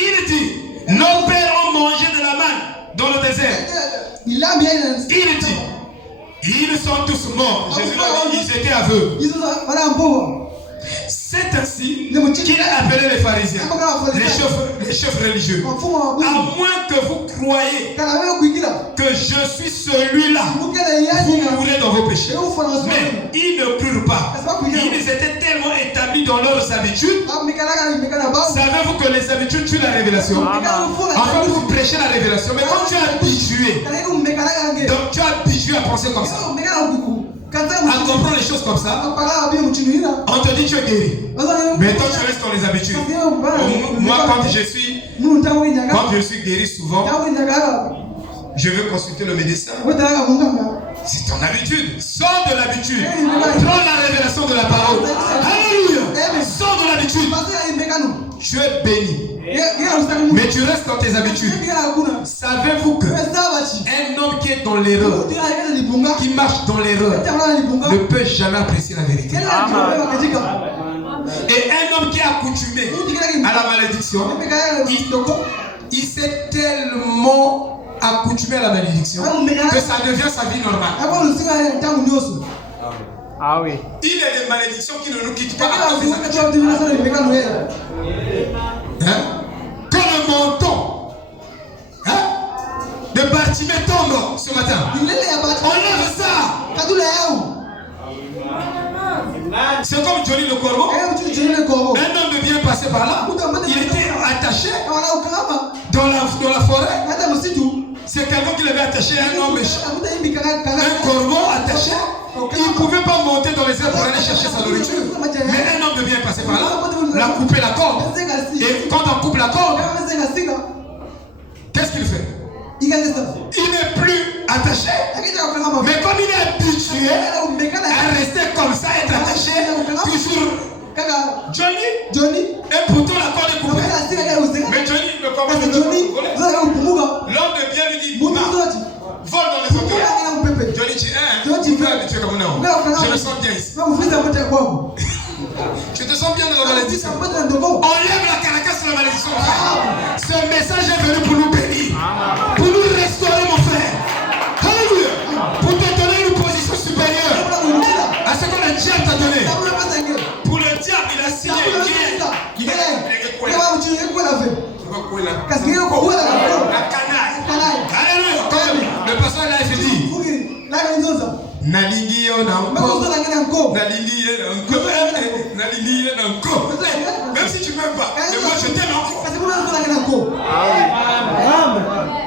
Il dit, nos pères ont mangé de la manne dans le désert. Il dit, ils sont tous morts. Jésus a dit, ils étaient aveugles. C'est ainsi qu'il a appelé les pharisiens, les chefs religieux. À moins que vous croyez que je suis celui-là, vous mourrez dans vos péchés. Mais ils ne crurent pas. Ils étaient tellement établis dans leurs habitudes. Savez-vous que les habitudes tuent la révélation? Enfin, vous prêchez la révélation, mais quand tu es habitué, donc tu es habitué à penser comme ça, à comprendre les choses comme ça, on te dit tu es guéri. Mais toi tu restes dans les habitudes. Moi quand je suis guéri souvent, je veux consulter le médecin. C'est ton habitude. Sors de l'habitude. Prends la révélation de la parole. Alléluia. Sors de l'habitude. Tu es béni. Mais tu restes dans tes habitudes. Savez-vous que un homme qui est dans l'erreur, qui marche dans l'erreur, ne peut jamais apprécier la vérité. Et un homme qui est accoutumé à la malédiction, il s'est tellement accoutumé à la malédiction que ça devient sa vie normale. Ah oui. Il y a des malédictions qui ne nous quittent pas à cause des habitudes. Hein? Quand le menton de Bartimée tombe ce matin, on lève ça. C'est comme Johnny le corbeau. Un homme de bien passé par là. Il était attaché dans la forêt. C'est quelqu'un qui l'avait attaché à un homme méchant. Un corbeau attaché. Il ne pouvait pas monter dans les airs pour aller chercher sa nourriture. Mais un homme de bien passé par là l'a coupé la corde. Et quand on coupe la corde, qu'est-ce qu'il fait? Il n'est plus attaché. Mais comme il est habitué à rester comme ça, être attaché, toujours. Johnny, et pourtant la corde est coupée. Mais Johnny ne commence pas à voler. L'homme de bien lui dit, vole dans les hauteurs. Johnny dit, tu peux habituer comme un homme. Je me sens bien ici. Je te sens bien dans la malédiction. On lève la caracasse de la malédiction. Ce message est venu pour nous bénir, pour nous restaurer, mon frère. Alléluia. Pour te donner une position supérieure à ce que le diable t'a donné. Pour le diable, il a signé une guerre. Il a la canaille. Alléluia. Comme le pasteur l'a dit. Nalingi yo na encore. Même si tu m'aimes pas, mais moi je t'aime encore.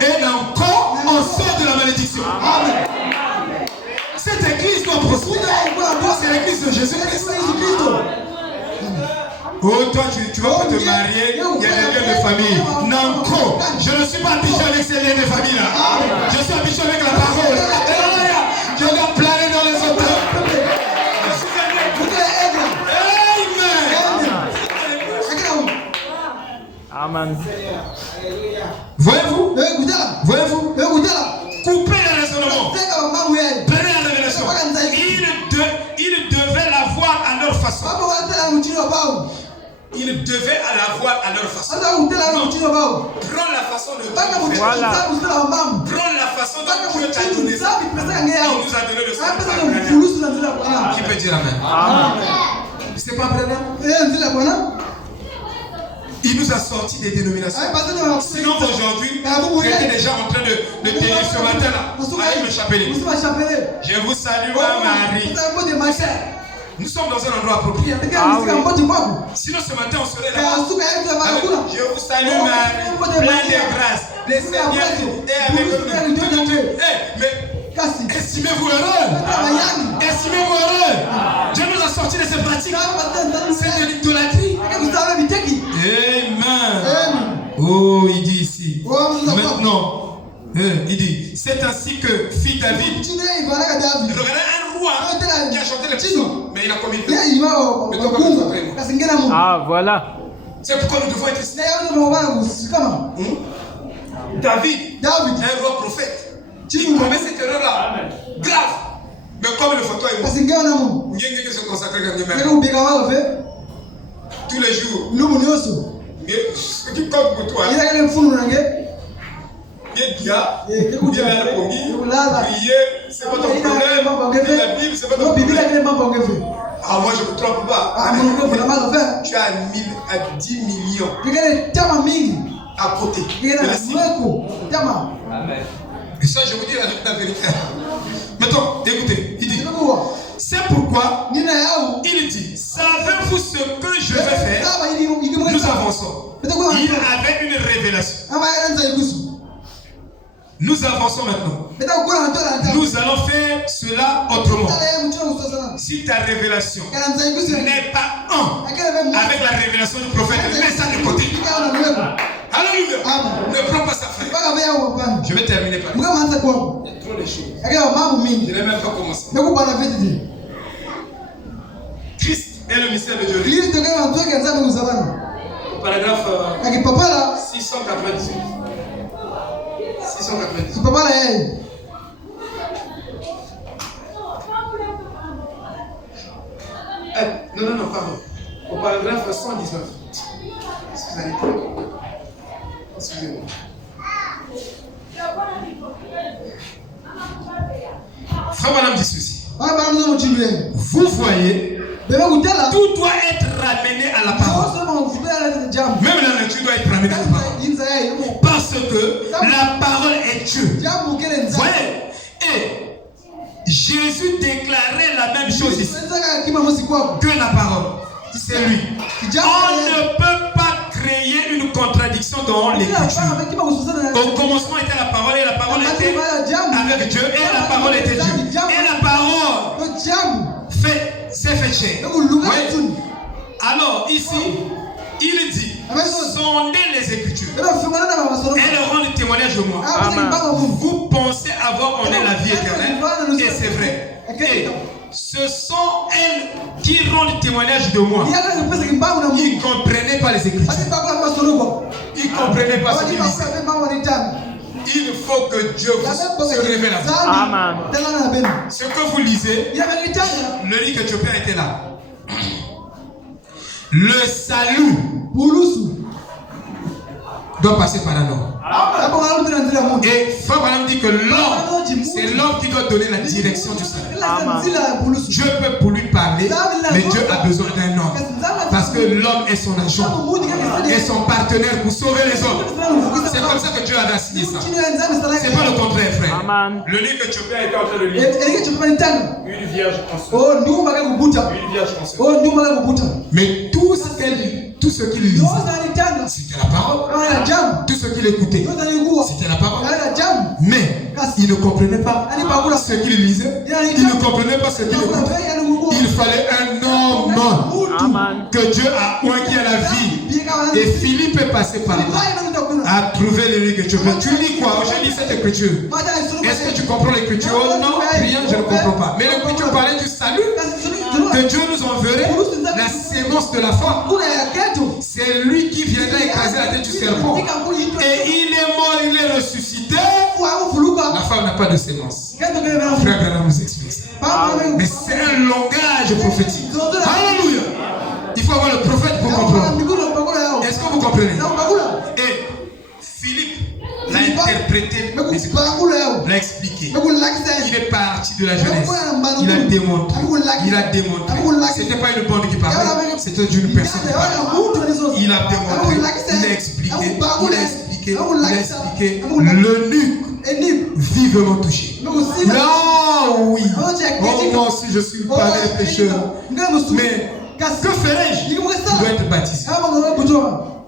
Et encore, on sort de la malédiction. Cette église doit prospérer. C'est l'église de Jésus-Christ. Oh, toi, tu vas pas te marier, il y a des liens de famille. Non, je ne suis pas habitué avec ces liens de famille là. Je suis habitué avec la parole. Je dois planer dans les hauteurs. Amen. Voyez-vous? Coupez le raisonnement. Prenez la révélation. Ils devaient l'avoir à leur façon. Ils devaient l'avoir à leur façon. Prends la façon de Dieu. Voilà. Prends la façon dont Dieu t'a donné ça. Il nous a donné le sang. Qui peut dire amen? Amen. C'est pas vrai? Il nous a sorti des dénominations. Sinon aujourd'hui, j'étais déjà en train de tenir ce matin là avec le chapelet. Je vous salue ma Marie. Nous sommes dans un endroit approprié. Sinon ce matin on serait là. Je vous salue Marie, plein de grâce. Le Seigneur est avec nous. Mais estimez-vous heureux. Estimez-vous heureux. Dieu nous a sorti de ces pratiques. C'est de l'idolâtrie. Amen. Oh, il dit ici. Maintenant, il dit, c'est ainsi que fit David. Regardez un roi qui a chanté le psaume, mais il a commis le psaume. Ah, voilà. C'est pourquoi nous devons être ici. David, un roi prophète. Il commet cette erreur-là. Grave. Mais comme le photo est mort, il y a qui se consacre comme tous les jours. Mais ce qui compte pour toi, il y a bien, prier, c'est pas ton problème. La Bible, c'est pas ton problème. Ah, moi je ne me trompe pas. Tu as 10 millions à côté de la cible. Et ça, je vous dis la vérité. Maintenant, écoutez, il dit, c'est pourquoi il dit, savez-vous ce que je vais faire? Nous avançons. Il avait une révélation. Nous avançons maintenant. Nous allons faire cela autrement. Si ta révélation n'est pas un avec la révélation du prophète, mets ça de côté. Alléluia. Ne prends pas ça, frère. Je vais terminer par là. Il y a trop de choses. Je n'ai même pas commencé. Christ est le mystère de Dieu. Paragraphe 698. 698. Non, pardon. Au paragraphe 119. Excusez-moi. Frère Madame dit ceci. Vous voyez, tout doit être ramené à la parole. Même la nature doit être ramenée à la parole. Parce que la parole est Dieu. Vous voyez? Et Jésus déclarait la même chose ici. Que la parole. C'est lui. On ne peut pas créer une contradiction dans l'écriture. Au commencement était la parole et la parole était avec Dieu et la parole était Dieu. Et la parole s'est fait chair. Alors ici, il dit, sondez les Écritures. Elles rendent témoignage de moi. Vous pensez avoir en elles la vie éternelle. Et c'est vrai. Et ce sont elles qui rendent témoignage de moi. Ils ne comprenaient pas les Écritures. Ils ne comprenaient pas ce qu'ils disaient. Il faut que Dieu se révèle à vous. Amen. Ce que vous lisez, le livre éthiopien était là. Le salut doit passer par un homme. Et Frère Branham dit que l'homme, c'est l'homme qui doit donner la direction du salut. Dieu peut pour lui parler, mais Dieu a besoin d'un homme. Parce que l'homme est son agent et son partenaire pour sauver les hommes. C'est comme ça que Dieu a signé ça. C'est pas le contraire, frère. Amen. Le livre éthiopien était en train de lire. Une vierge consolée. Une vierge consolée. Mais tout ce qu'il lisait, c'était la parole. Tout ce qu'il écoutait, c'était la parole. Mais il ne comprenait pas ce qu'il lisait. Il ne comprenait pas ce qu'il écoutait. Il fallait un homme que Dieu a oint qui a la vie. Et Philippe est passé par là, a trouvé le livre que tu veux. Tu lis quoi? Je lis cette écriture. Est-ce que tu comprends l'écriture? Oh non, rien, je ne comprends pas. Mais l'écriture parlait du salut, que Dieu nous enverrait la sémence de la femme. C'est lui qui viendrait écraser la tête du serpent. Et il est mort, il est ressuscité. La femme n'a pas de sémence. Frère Branham nous explique ça. Mais c'est un langage prophétique. Alléluia. Il faut avoir le prophète pour comprendre. Est-ce que vous comprenez? Et Philippe l'a interprété, l'a expliqué. Il est parti de la jeunesse. Il a démontré. C'était pas une bande qui parlait, c'était une personne qui parlait. Il a démontré, il a expliqué, l'eunuque vivement touché. Là, oui. Oh, moi aussi, je suis pareil pécheur. Mais que ferais-je? Je dois être baptisé.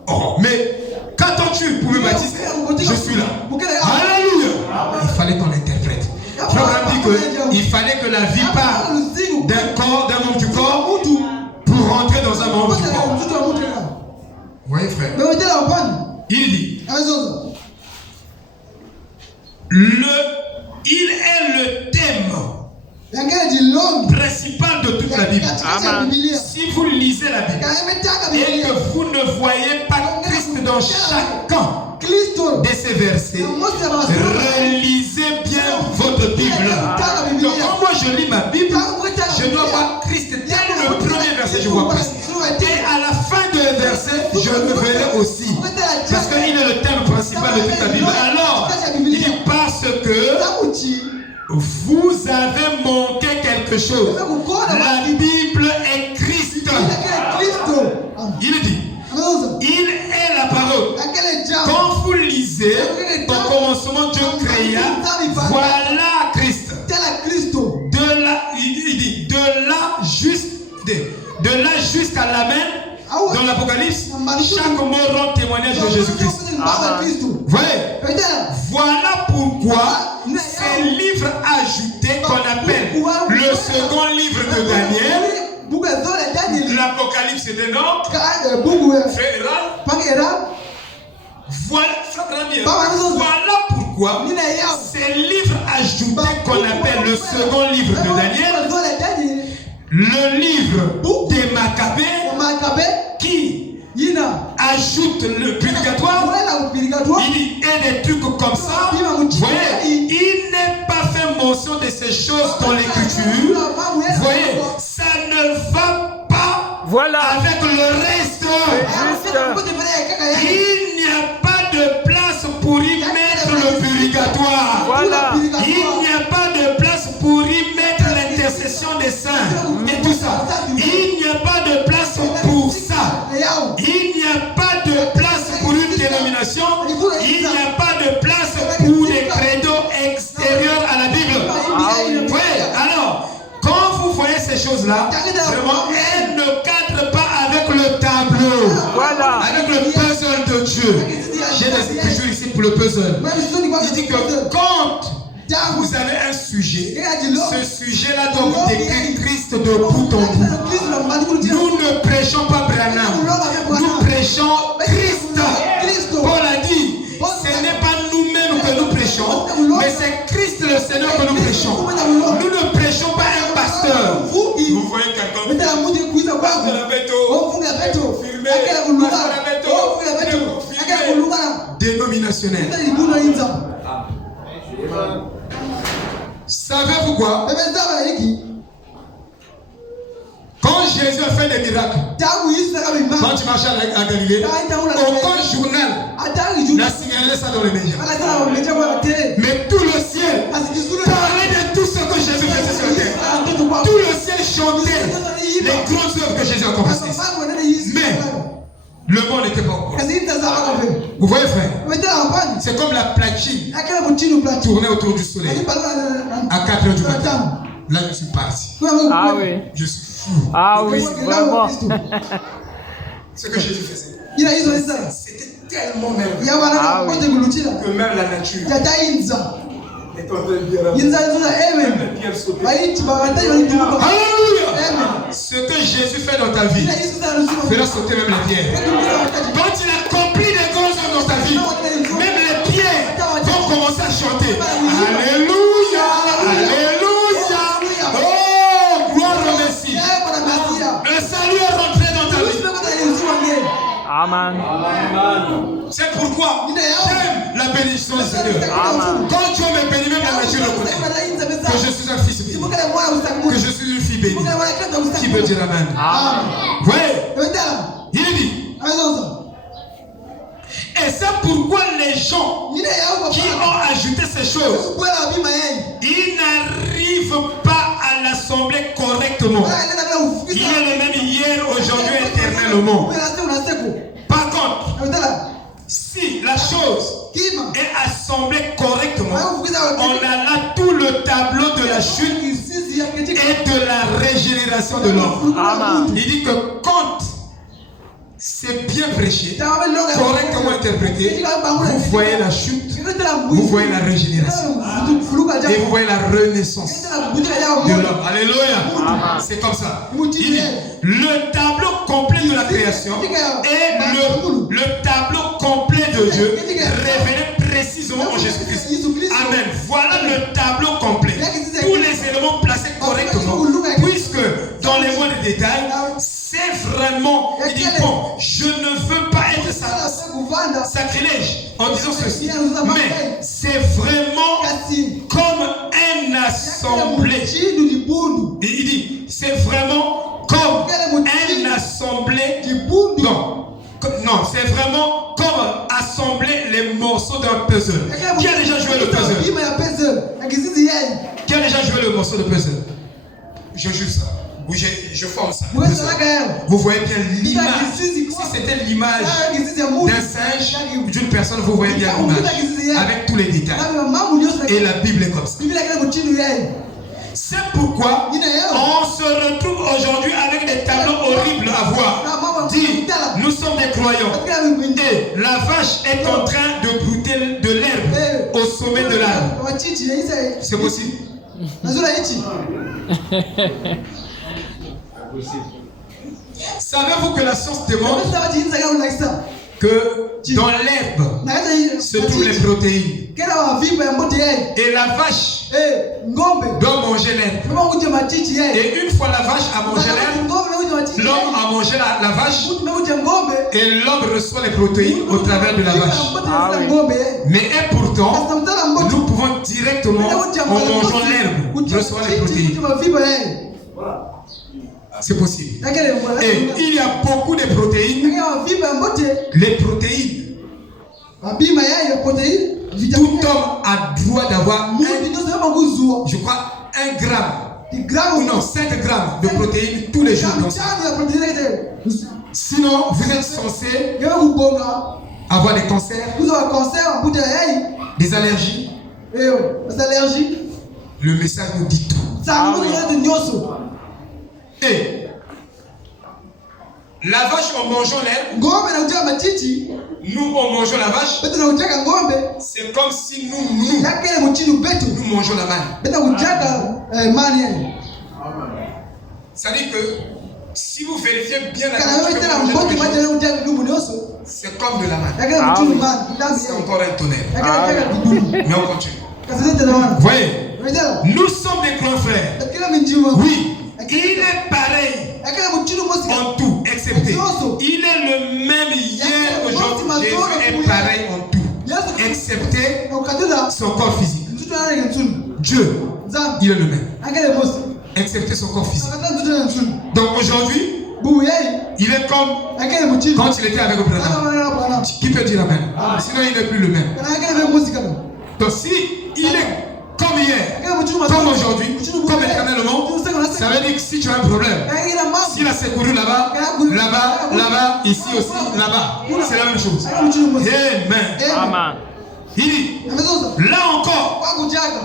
Oh, mais qu'attends-tu pour me baptiser? Je suis là. Alléluia. Il fallait qu'on interprète. Frère dit qu'il fallait que la vie parte d'un corps, d'un membre du corps, pour rentrer dans un membre du corps. Vous voyez, frère? Il dit, il est le thème principal de toute la Bible. Amen. Si vous lisez la Bible et que vous ne voyez pas Christ dans chacun de ces versets, relisez bien votre Bible. Donc quand moi je lis ma Bible, je dois voir Christ dès le premier verset, je vois Christ. Et à la fin de verset, je le verrai aussi. Parce qu'il est le thème principal de toute la Bible. Alors, il dit parce que vous avez manqué quelque chose. La Bible est Christ. Il dit, il est la parole. Quand vous lisez, au commencement Dieu créa, voilà Christ. Il dit, de là jusqu'à l'amen, dans l'Apocalypse, chaque mot rend témoignage de Jésus-Christ. Voyez, voilà pourquoi ces livres ajoutés qu'on appelle le second livre de Daniel, l'Apocalypse est dedans, voilà pourquoi ces livres ajoutés qu'on appelle le second livre de Daniel, le livre des Maccabées, qui ajoute le purgatoire, il dit, et des trucs comme ça. Vous voyez, il n'est pas fait mention de ces choses dans l'écriture. Vous voyez, ça ne va pas avec le reste. Il n'y a pas de place pour y mettre le purgatoire. Il n'y a pas de place pour y mettre l'intercession des saints et tout ça. Il n'y a pas de place pour ça. Il n'y a pas de place pour une dénomination. Il n'y a pas de place pour des credos extérieurs à la Bible. Oui, alors, quand vous voyez ces choses-là, vraiment, elles ne cadrent pas avec le tableau, avec le puzzle de Dieu. J'ai des écritures ici pour le puzzle. Il dit que quand vous avez un sujet, ce sujet-là doit vous décrire Christ de bout en bout. Nous ne prêchons pas Branham, nous prêchons Christ. Paul a dit, ce n'est pas nous-mêmes que nous prêchons, mais c'est Christ le Seigneur que nous prêchons. Nous ne prêchons pas un pasteur. Vous voyez quelqu'un dénominationnel. Savez-vous quoi? Quand Jésus a fait des miracles, quand tu marchais à Galilée, aucun journal n'a signalé ça dans les médias. Mais tout le ciel parlait de tout ce que Jésus faisait sur la terre. Tout le ciel chantait les grandes œuvres que Jésus a accomplies. Mais le monde n'était pas au courant. Vous voyez, frère? C'est comme la platine tournée autour du soleil à 4 h du matin. Là, je suis parti. Ah oui. Je suis fou. Ah oui, vraiment. Ce que Jésus faisait. C'était tellement merveilleux Ah oui. que même la nature est en train de dire Alléluia. Ce que Jésus fait dans ta vie fera sauter même les pierres. Quand il accomplit des grandes choses dans ta vie, même les pierres vont commencer à chanter Alléluia, Alléluia. Oh, gloire au Messie. Le salut est rentré dans ta vie. Amen. C'est pourquoi j'aime la bénédiction du Seigneur. Amen. Quand Dieu me bénit, même la nature le connaît. Que je suis un fils béni. Que je suis une fille bénie. Qui peut dire Amen? Amen. Oui. Il dit. Et c'est pourquoi les gens qui ont ajouté ces choses, ils n'arrivent pas à l'assembler correctement. Il est le même hier, aujourd'hui, éternellement. Par contre, si la chose est assemblée correctement, on a là tout le tableau de la chute et de la régénération de l'homme. Amen. Il dit que quand c'est bien prêché, correctement interprété, vous voyez la chute, vous voyez la régénération et vous voyez la renaissance de l'homme. Alléluia. C'est comme ça. Il dit, le tableau complet de la création et le tableau complet de Dieu révélé précisément en Jésus-Christ. Amen. Voilà le tableau complet. Tous les éléments placés correctement, puisque dans les mots de détail, c'est vraiment, il dit bon, je ne veux pas être sacrilège en disant ceci, mais c'est vraiment comme un assemblée. Et il dit, c'est vraiment comme un assemblée. Non, c'est vraiment comme assembler les morceaux d'un puzzle. Qui a déjà joué le puzzle? Qui a déjà joué le morceau de puzzle? Je joue ça. Oui, je forme ça. Vous voyez bien l'image. Si c'était l'image d'un singe, d'une personne, vous voyez bien l'image. Avec tous les détails. Et la Bible est comme ça. C'est pourquoi on se retrouve aujourd'hui avec des tableaux horribles à voir. Dit, nous sommes des croyants. Et la vache est en train de brouter de l'herbe au sommet de l'arbre. C'est possible? Savez-vous que la science démontre que dans l'herbe se trouvent les protéines. Et la vache doit manger l'herbe. Et une fois la vache a mangé l'herbe, l'homme a mangé la vache et l'homme reçoit les protéines au travers de la vache. Ah oui. Mais et pourtant, nous pouvons directement, en mangeant l'herbe, recevoir les protéines. C'est possible. Et il y a beaucoup de protéines. Les protéines. Tout homme a droit d'avoir, je crois, 1 gramme. Ou non, 5 grammes de protéines tous les jours. Sinon, vous êtes censé avoir des cancers, des allergies. Le message nous dit tout. Et la vache en mangeant l'herbe, nous en mangeons la vache, c'est comme si nous mangeons la manne. C'est-à-dire que si vous vérifiez bien la nourriture, c'est comme de la manne. C'est encore un tonnerre. Mais on continue. Vous voyez, nous sommes des grands frères. Oui, il est pareil en tout, excepté. Il est le même hier, aujourd'hui. Jésus est pareil en tout, excepté son corps physique. Dieu, il est le même, excepté son corps physique. Donc aujourd'hui, il est comme quand il était avec Abraham. Qui peut dire amen? Sinon il n'est plus le même. Donc si il est comme hier, comme aujourd'hui, comme éternellement, ça veut dire que si tu as un problème, s'il a secouru là-bas, là-bas, là-bas, ici aussi, là-bas, c'est la même chose. Amen. Il dit, là encore,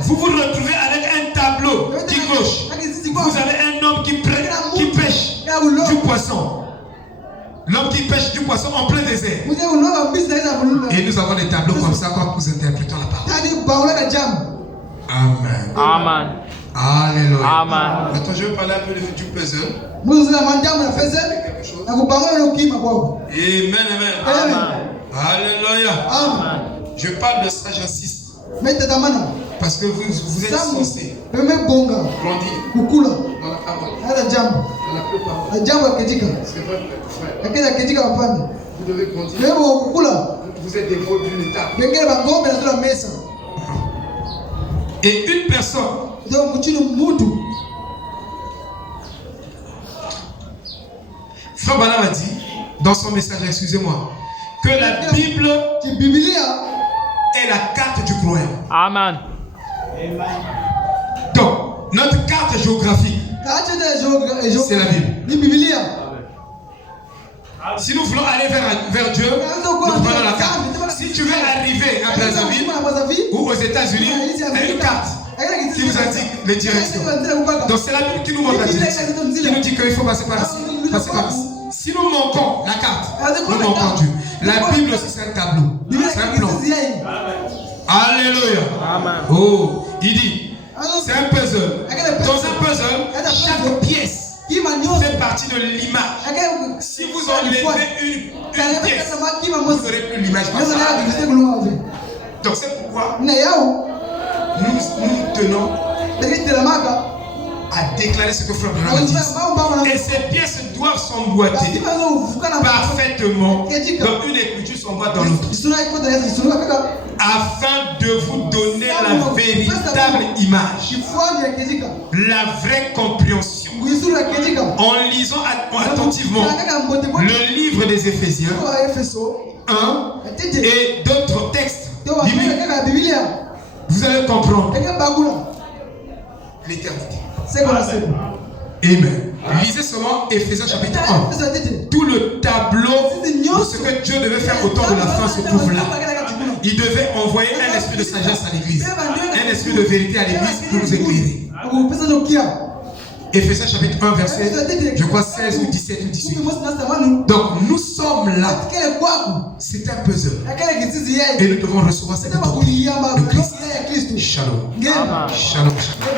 vous vous retrouvez avec un tableau qui cloche. Vous avez un homme qui pêche du poisson. L'homme qui pêche du poisson en plein désert. Et nous avons des tableaux comme ça quand nous interprétons la parole. Amen. Amen. Alléluia. Amen. Maintenant, je vais parler un peu du puzzle. Amen. Alléluia. Amen. Je parle de ça, j'insiste. Parce que vous êtes censés grandir dans la parole, dans la parole. C'est vrai, frère. Vous devez grandir. Vous êtes des veaux d'une étape. Et une personne Frère Branham a dit dans son message, excusez-moi, que la Bible est la carte du croyant. Amen. Donc, notre carte géographique, c'est la Bible. Si nous voulons aller vers Dieu, nous prenons la carte. Si tu veux arriver à Brazzaville ou aux États-Unis, il y a une carte qui vous indique les directions. Donc c'est la Bible qui nous montre la direction, qui nous dit qu'il faut passer par ici, passer par ici. Si nous manquons la carte, nous manquons Dieu. La Bible aussi c'est un tableau, c'est un plan. Alléluia. Oh, il dit, c'est un puzzle. Dans un puzzle, chaque pièce fait partie de l'image. Si vous enlevez une pièce, vous n'aurez plus l'image. Donc c'est pourquoi nous tenons à déclarer ce que Frère Branham dit. Et ces pièces doivent s'emboîter parfaitement. Dans une écriture s'emboîte dans l'autre. Afin de vous donner la véritable image, la vraie compréhension. En lisant attentivement le livre des Éphésiens 1 et d'autres textes bibliques, vous allez comprendre l'éternité. Amen. Lisez seulement Éphésiens chapitre 1. Tout le tableau de ce que Dieu devait faire au temps de la fin se trouve là. Il devait envoyer un esprit de sagesse à l'église, un esprit de vérité à l'église pour nous éclairer. Éphésiens chapitre 1 verset, je crois 16 ou 17 ou 18. Donc nous sommes là. C'est un puzzle. Et nous devons recevoir cette doctrine de Christ. Shalom. Shalom. Shalom.